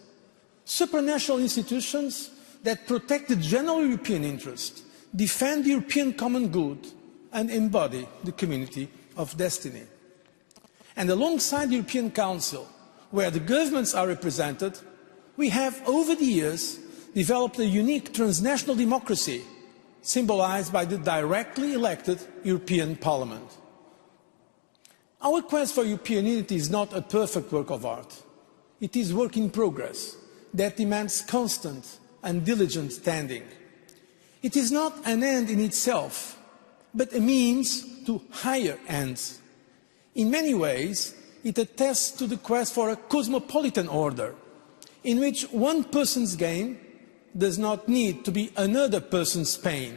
supranational institutions that protect the general European interest, defend the European common good, and embody the community of destiny. And alongside the European Council, where the governments are represented, we have, over the years, developed a unique transnational democracy symbolized by the directly elected European Parliament. Our quest for European unity is not a perfect work of art. It is work in progress that demands constant and diligent standing. It is not an end in itself, but a means to higher ends. In many ways, it attests to the quest for a cosmopolitan order, in which one person's gain does not need to be another person's pain,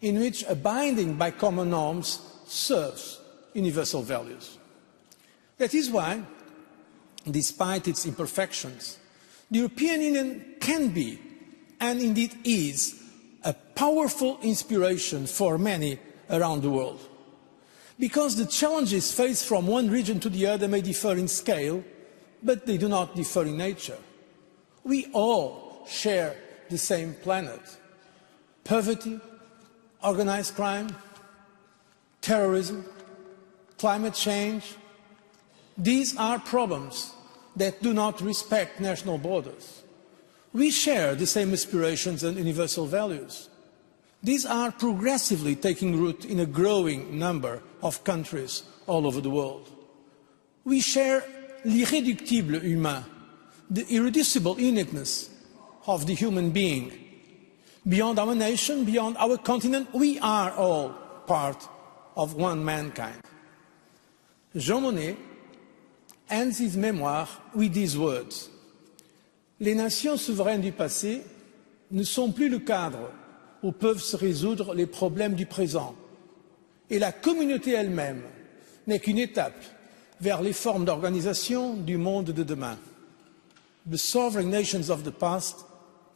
in which abiding by common norms serves universal values. That is why, despite its imperfections, the European Union can be, and indeed is, a powerful inspiration for many around the world. Because the challenges faced from one region to the other may differ in scale, but they do not differ in nature. We all share the same planet. Poverty, organized crime, terrorism, climate change, these are problems that do not respect national borders. We share the same aspirations and universal values. These are progressively taking root in a growing number of countries all over the world. We share l'irréductible humain, the irreducible uniqueness of the human being. Beyond our nation, beyond our continent, we are all part of one mankind. Jean Monnet ends his memoir with these words: "Les nations souveraines du passé ne sont plus le cadre où peuvent se résoudre les problèmes du présent, et la communauté elle-même n'est qu'une étape vers les formes d'organisation du monde de demain. The sovereign nations of the past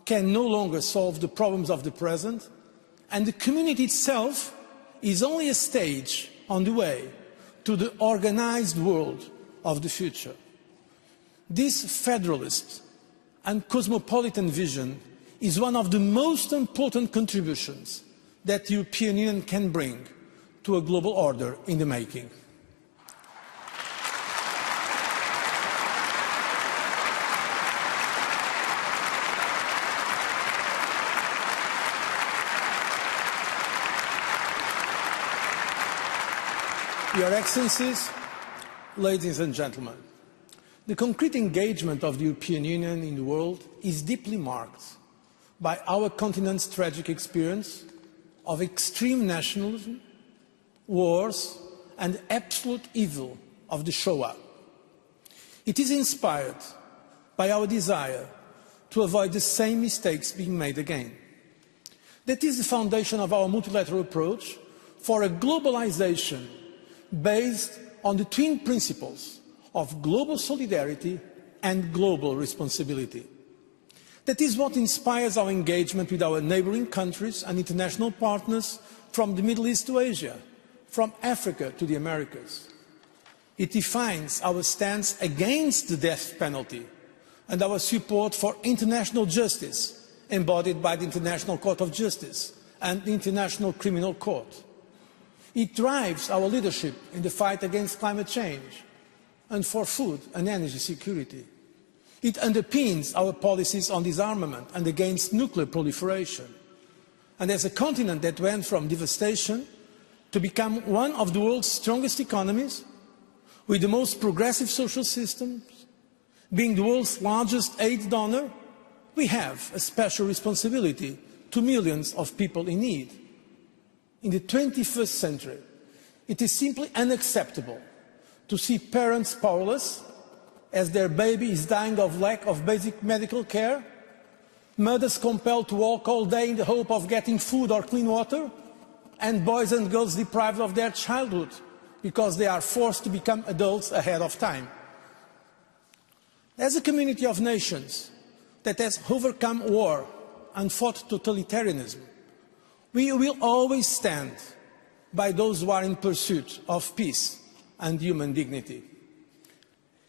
can no longer solve the problems of the present, and the community itself is only a stage on the way to the organized world of the future." This federalist and cosmopolitan vision is one of the most important contributions that the European Union can bring to a global order in the making. Your Excellencies, ladies and gentlemen, the concrete engagement of the European Union in the world is deeply marked by our continent's tragic experience of extreme nationalism, wars, and absolute evil of the Shoah. It is inspired by our desire to avoid the same mistakes being made again. That is the foundation of our multilateral approach for a globalization based on the twin principles of global solidarity and global responsibility. That is what inspires our engagement with our neighbouring countries and international partners from the Middle East to Asia, from Africa to the Americas. It defines our stance against the death penalty and our support for international justice embodied by the International Court of Justice and the International Criminal Court. It drives our leadership in the fight against climate change and for food and energy security. It underpins our policies on disarmament and against nuclear proliferation. And as a continent that went from devastation to become one of the world's strongest economies, with the most progressive social systems, being the world's largest aid donor, we have a special responsibility to millions of people in need. In the 21st century, it is simply unacceptable to see parents powerless as their baby is dying of lack of basic medical care, mothers compelled to walk all day in the hope of getting food or clean water, and boys and girls deprived of their childhood because they are forced to become adults ahead of time. As a community of nations that has overcome war and fought totalitarianism, we will always stand by those who are in pursuit of peace and human dignity.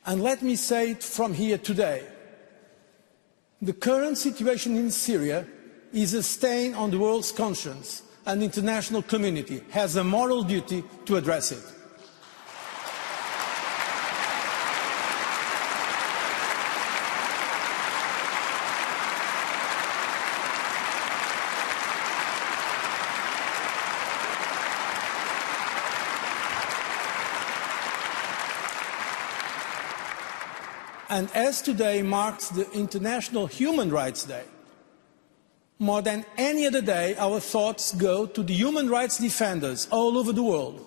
And let me say it from here today, the current situation in Syria is a stain on the world's conscience, and the international community has a moral duty to address it. And as today marks the International Human Rights Day, more than any other day, our thoughts go to the human rights defenders all over the world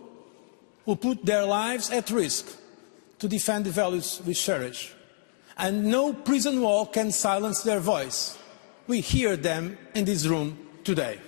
who put their lives at risk to defend the values we cherish. And no prison wall can silence their voice. We hear them in this room today.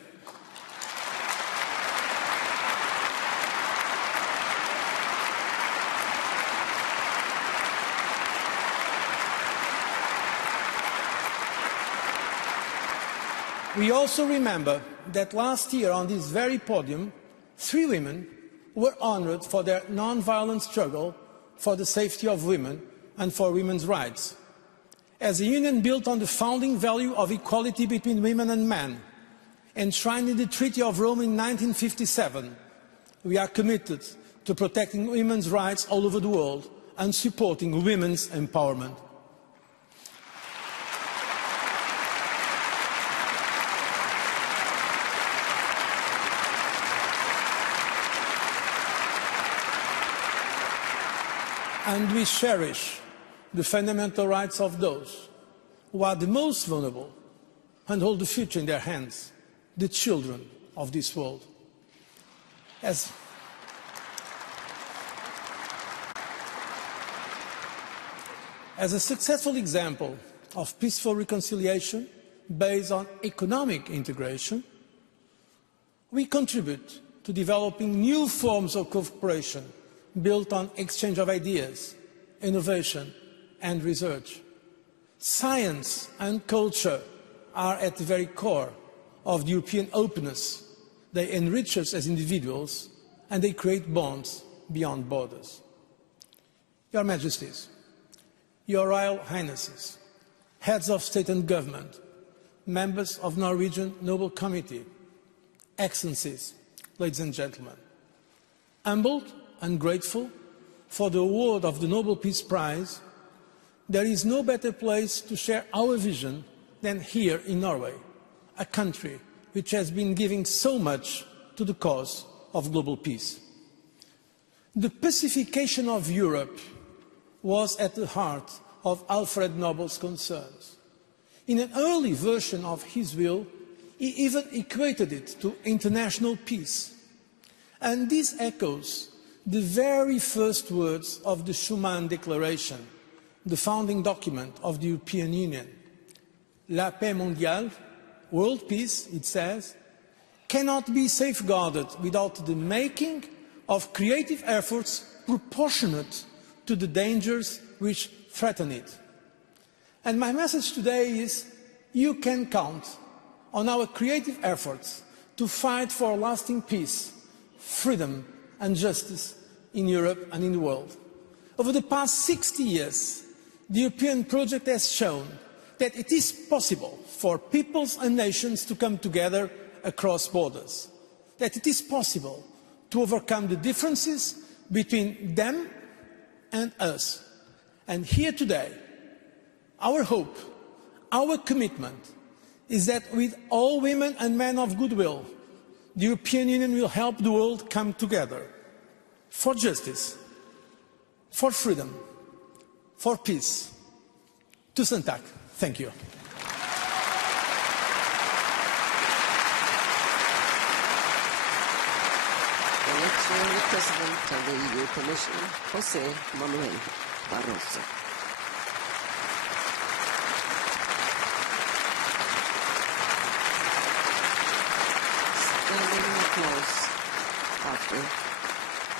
We also remember that last year on this very podium, 3 women were honoured for their non-violent struggle for the safety of women and for women's rights. As a union built on the founding value of equality between women and men, enshrined in the Treaty of Rome in 1957, we are committed to protecting women's rights all over the world and supporting women's empowerment. And we cherish the fundamental rights of those who are the most vulnerable and hold the future in their hands, the children of this world. As a successful example of peaceful reconciliation based on economic integration, we contribute to developing new forms of cooperation built on exchange of ideas, innovation and research. Science and culture are at the very core of the European openness. They enrich us as individuals and they create bonds beyond borders. Your Majesties, Your Royal Highnesses, heads of state and government, members of Norwegian Nobel Committee, Excellencies, ladies and gentlemen, humbled and grateful for the award of the Nobel Peace Prize, there is no better place to share our vision than here in Norway, a country which has been giving so much to the cause of global peace. The pacification of Europe was at the heart of Alfred Nobel's concerns. In an early version of his will, he even equated it to international peace. And this echoes the very first words of the Schuman Declaration, the founding document of the European Union. La paix mondiale, world peace, it says, cannot be safeguarded without the making of creative efforts proportionate to the dangers which threaten it. And my message today is, you can count on our creative efforts to fight for lasting peace, freedom and justice in Europe and in the world. Over the past 60 years, the European project has shown that it is possible for peoples and nations to come together across borders, that it is possible to overcome the differences between them and us. And here today, our hope, our commitment is that with all women and men of goodwill, the European Union will help the world come together for justice, for freedom, for peace. Tusen tack. Thank you. The next one, the President of the EU Commission, José Manuel Barroso. Standing applause after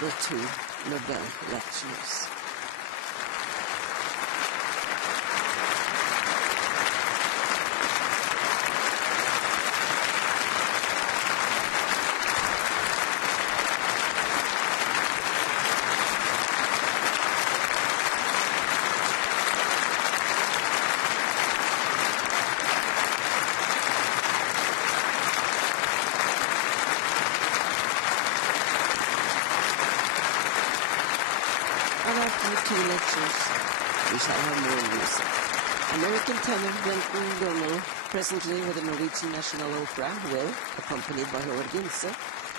the two Nobel lectures. After the two lectures, we shall have more music. American tenor Linton Donald, presently with the Norwegian National Opera, will, accompanied by Howard Ginse,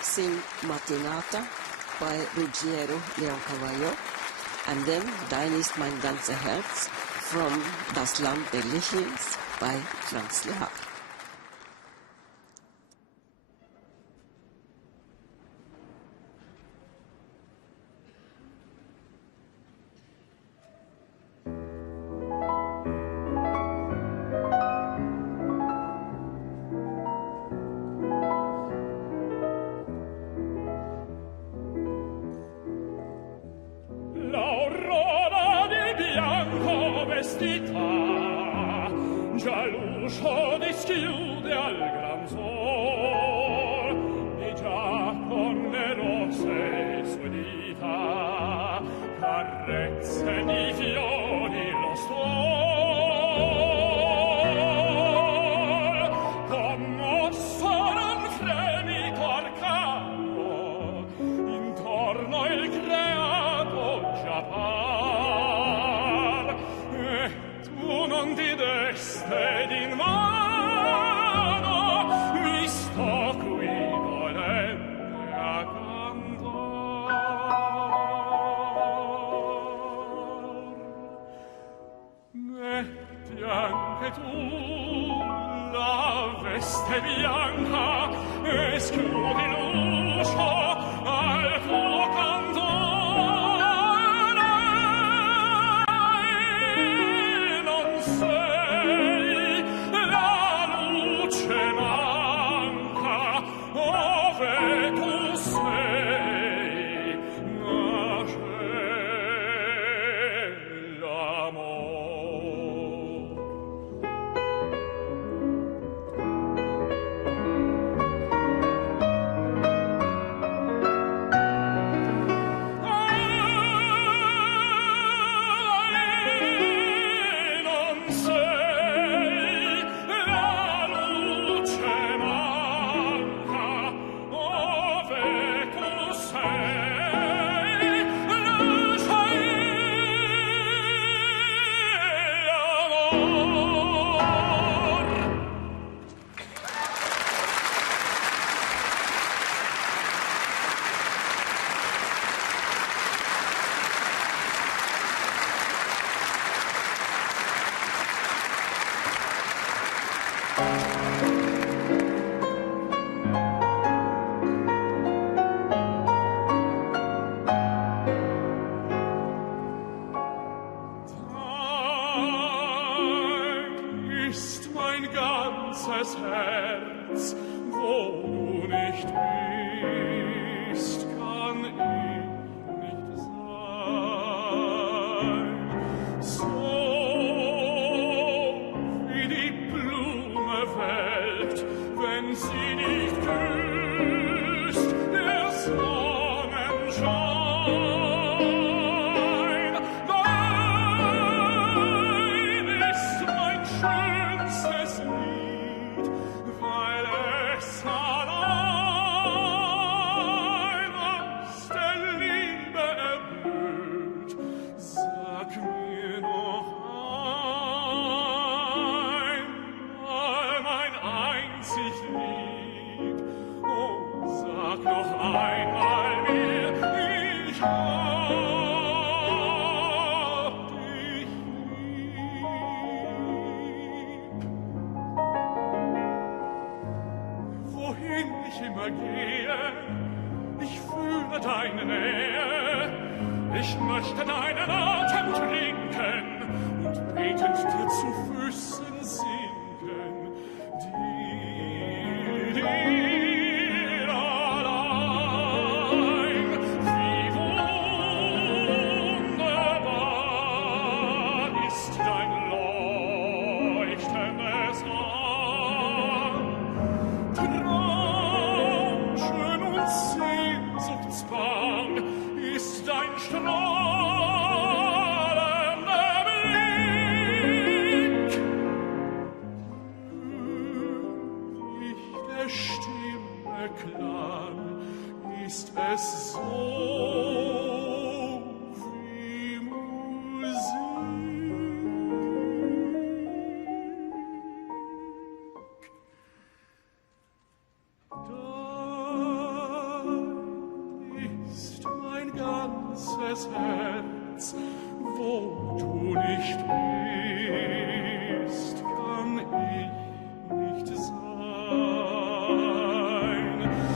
sing Matinata by Ruggiero Leoncavallo, and then Dein ist mein ganzer Herz from Das Land der Lichtens by Franz Lehár. L'aurora di bianco vestita, già l'uscio dischiude al gran sol, e già con le rose sue dita carezze di fiori lo suol. Commosso non fremito arcano, intorno il creato già par, e tu non ti deste d'invano, mi sto qui dolente a cantar. Metti anche tu la veste bianca e schiudi l'uscio al tuo cantore. Non sei la luce manca ove tu sei, nasce l'amor. Ist mein ganzes Herz, wo du nicht bist, kann ich nicht sein. So wie die Blume welkt, wenn sie nicht küsst, der Sonnenschein. Schönstes Lied, weil es allein aus der Liebe erblüht. Sag mir noch einmal mein einzig Lied. Oh, sag noch einmal mir, ich hab dich wohin ich immer gehe, ich fühle deine Nähe. Ich möchte deinen Atem trinken und betend dir zu Füßen sinken. Dir allein, wie wunderbar ist dein leuchtendes Arm. Traumschön und sehnsuchtsbang ist dein strahlender Blick. Nicht der Stimme Klang ist es so wie Musik. Mein ganzes Herz, wo du nicht bist, kann ich nicht sein.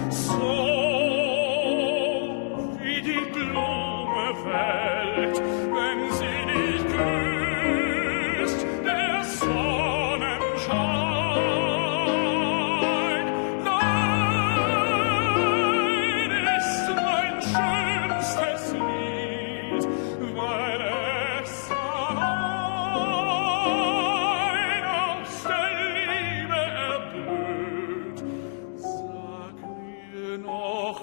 So wie die Blume welkt, wenn sie dich küsst, der Sonnenschein. Nein, ist mein schönstes Lied, weil es allein aus der Liebe erblüht. Sag mir noch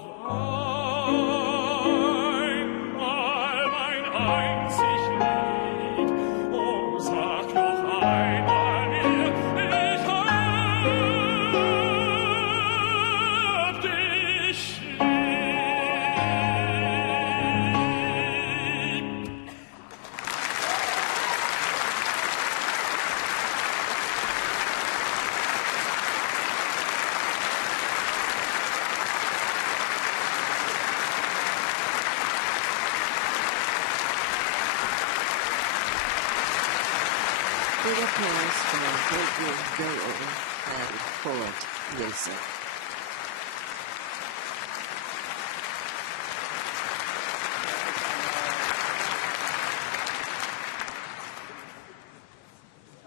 einmal mein einzig Lied. Oh, sag noch einmal mir, ich hab dich lieb. Big applause for Gregory Goel and Howard Nilsson.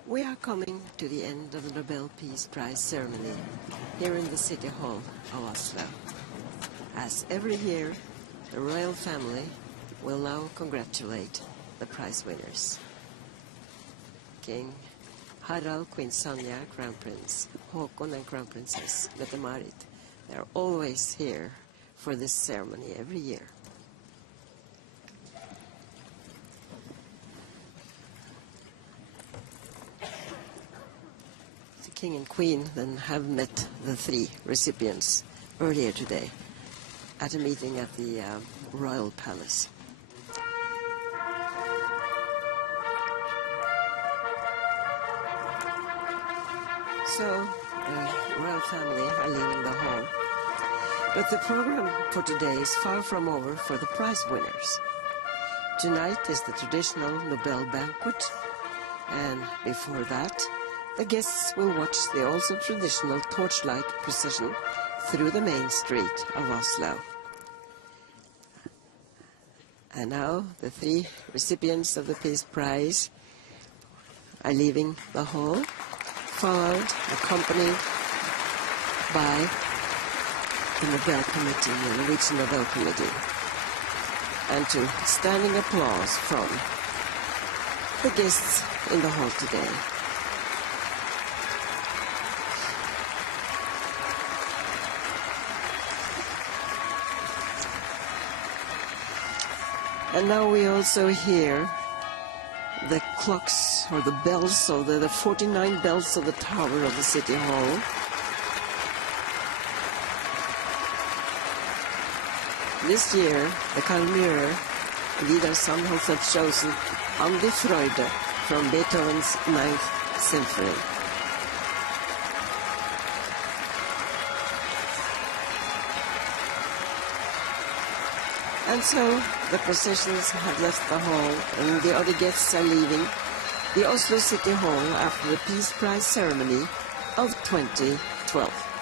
We are coming to the end of the Nobel Peace Prize ceremony here in the City Hall of Oslo. As every year, the royal family will now congratulate the prize winners. King Harald, Queen Sonja, Crown Prince Haakon and Crown Princess Mette-Marit. They're always here for this ceremony every year. The King and Queen then have met the three recipients earlier today at a meeting at the Royal Palace. So, the royal family are leaving the hall. But the program for today is far from over for the prize winners. Tonight is the traditional Nobel banquet, and before that, The guests will watch the also traditional torchlight procession through the main street of Oslo. And now the 3 recipients of the Peace Prize are leaving the hall, followed, accompanied by the Nobel Committee, the Norwegian Nobel Committee, and to standing applause from the guests in the hall today. And now we also hear the clocks or the bells of the 49 bells of the tower of the City Hall. This year, the Kalmyrer Wiedersam has chosen An die Freude from Beethoven's 9th Symphony. And so the processions have left the hall and the other guests are leaving the Oslo City Hall after the Peace Prize ceremony of 2012.